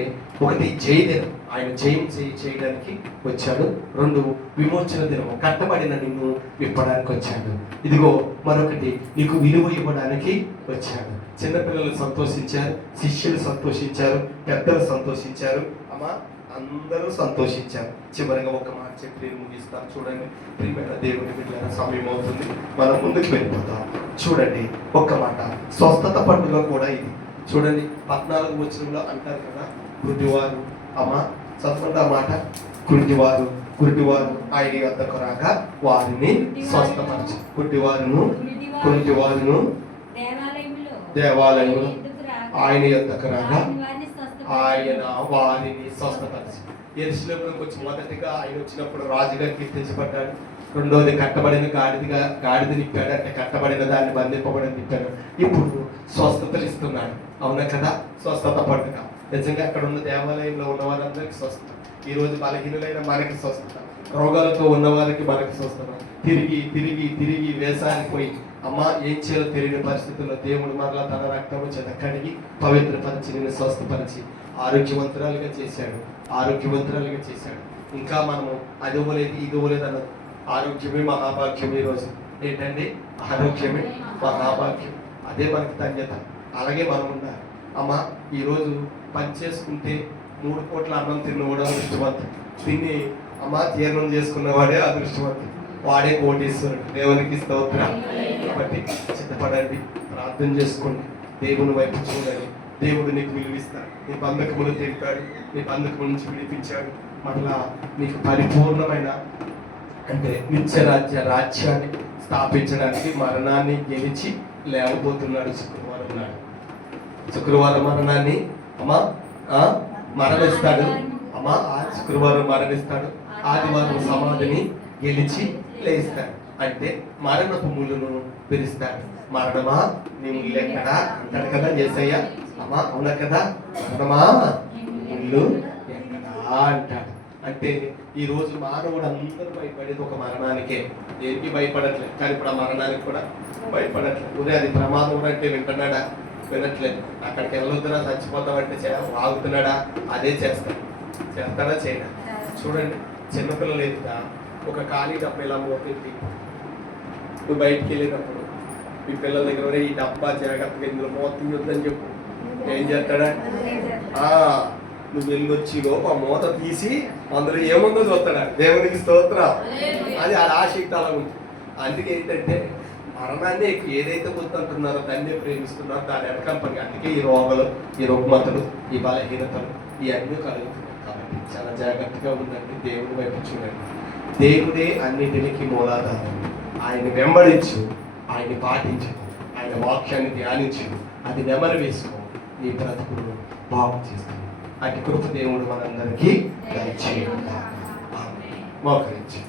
ఒకటి జయదినం, ఆయన జయం చేయడానికి వచ్చాడు. 2 విమోచన దినము, కట్టబడిన నిన్ను విప్పడానికి వచ్చాడు. ఇదిగో మరొకటి, నీకు విలువ ఇవ్వడానికి వచ్చాడు. చిన్నపిల్లలు సంతోషించారు, శిష్యులు సంతోషించారు, పెద్దలు సంతోషించారు, అమ్మ అందరూ సంతోషించారు. చివరిగా ఒక మాట చెప్పి ముగిస్తాను. చూడండి ప్రియమైన దేవుని బిడ్డల, సమయం అవుతుంది, మనం ముందుకు వెళ్ళిపోతాం. చూడండి ఒక్క మాట, స్వస్థత పండుగ కూడా ఇది. చూడండి 14వ వచనంలో అంటారు కదా, గుడ్డివారు, అమ్మ చదవండి ఆ మాట, గుడ్డివారు ఆయన యొద్దకు రాగా వారిని స్వస్థపరచు. గుడ్డివారును దేవాలయంలో ఆయన యొద్దకు రాగా ఆయన వారిని స్వస్థపరిచి. యెరూషలేములోకి వచ్చి మొదటిగా ఆయన వచ్చినప్పుడు రాజుగా కీర్తించబడ్డాడు. రెండోది కట్టబడిన గాడిద నిప్పాడు, అంటే కట్టబడిన దాన్ని బంధింపబడి నిప్పాడు. ఇప్పుడు స్వస్థతలు ఇస్తున్నాడు, అవునా కదా? స్వస్థత పండుగ. నిజంగా అక్కడ ఉన్న దేవాలయంలో ఉన్న వారందరికీ స్వస్థత. ఈరోజు బలహీనులైన మనకి స్వస్థత, రోగాలతో ఉన్న వారికి మనకి స్వస్థత. తిరిగి వేసానికి పోయి అమ్మ ఏం చేయాలో తెలియని పరిస్థితుల్లో దేవుడు మరలా తన రక్తము చేత కడిగి పవిత్రపరిచి నిన్ను స్వస్థపరిచి ఆరోగ్యవంతురాలుగా చేశాడు. ఇంకా మనము అది ఇవ్వలేదు ఇది ఇవ్వలేదు అన్నది. ఆరోగ్యమే మహాభాగ్యం. ఈరోజు ఏంటండి? ఆరోగ్యమే మహాభాగ్యం. అదే మనకి ధన్యత. అలాగే మనం ఉండాలి. అమ్మ ఈరోజు పని చేసుకుంటే 3 పూట్ల అన్నం తిన్నవాడు అదృష్టవంతుడు, తిని అమ్మ జీర్ణం చేసుకున్నవాడే అదృష్టవంతుడు, వాడే కోటీశ్వరుడు. దేవునికి స్తోత్రం. కాబట్టి సిద్ధపడండి, ప్రార్థన చేసుకోండి, దేవుని వైపు చూడండి. దేవుడు నీకు విలువిస్తాడు. నీ బంధకములు తెలిపాడు, నీ బంధకముల నుంచి విడిపించాడు. మరలా నీకు పరిపూర్ణమైన అంటే నిత్య రాజ్యాన్ని స్థాపించడానికి మరణాన్ని గెలిచి లేవబోతున్నాడు. శుక్రవారం మరణాన్ని మరణిస్తాడు. శుక్రవారం మరణిస్తాడు, ఆదివారం సమాధిని గెలిచి లేస్తాడు. అంటే మరణపు ముళ్ళను విరుస్తాడు. మరణమా నీ ముళ్ళు ఎక్కడా అంటాడు కదా యేసయ్య. అవునా కదా? మరణమా ముళ్ళు ఎక్కడా అంటాడు. అంటే ఈ రోజు మానవుడు అందరూ భయపడేది ఒక మరణానికే, దేనికి భయపడట్లేదు. కానీ ఇప్పుడు ఆ మరణానికి కూడా భయపడట్లేదు. ఉదయం అది ప్రమాదం అంటే వింటున్నాడా? వినట్లేదు. అక్కడికి వెళ్ళొద్దురా, చచ్చిపోతామంటే ఆగుతున్నాడా? అదే చేస్తాడా చేయడా? చూడండి చిన్నపిల్లలు ఎదుట ఒక ఖాళీ డబ్బా ఇలా మోపింది, నువ్వు బయటికి వెళ్ళినప్పుడు మీ పిల్లల దగ్గర ఈ డబ్బా జాగ్రత్తగా ఇందులో మోతం వద్దని చెప్పు. ఏం చేస్తాడా? నువ్వు వెళ్ళొచ్చి లోపు ఆ మూత తీసి అందులో ఏముందో చూస్తాడా? దేవునికి స్తోత్రం. అది ఆ ఆశక్తి అలా ఉంది. అందుకే ఏంటంటే మరణాన్ని ఎక్కువ ఏదైతే గుర్తుంటున్నారో దాన్నే ప్రేమిస్తున్నారో దాని వెనకాల అందుకే ఈ రోగాలు, ఈ రుగ్మతలు, ఈ బలహీనతలు ఇవన్నీ కలుగుతున్నాయి. కాబట్టి చాలా జాగ్రత్తగా ఉండండి, దేవుని వైపు చూడండి. దేవుడే అన్నిటికీ మూలాధారం. ఆయన వెంబడించు, ఆయన పాటించు, ఆయన వాక్యాన్ని ధ్యానించు, అది నెమరు వేసుకో, నీ బ్రతుకును బాగు చేస్తాను. అటు కృప దేవుడు మనందరికీ దయచేయగా. మోకరించి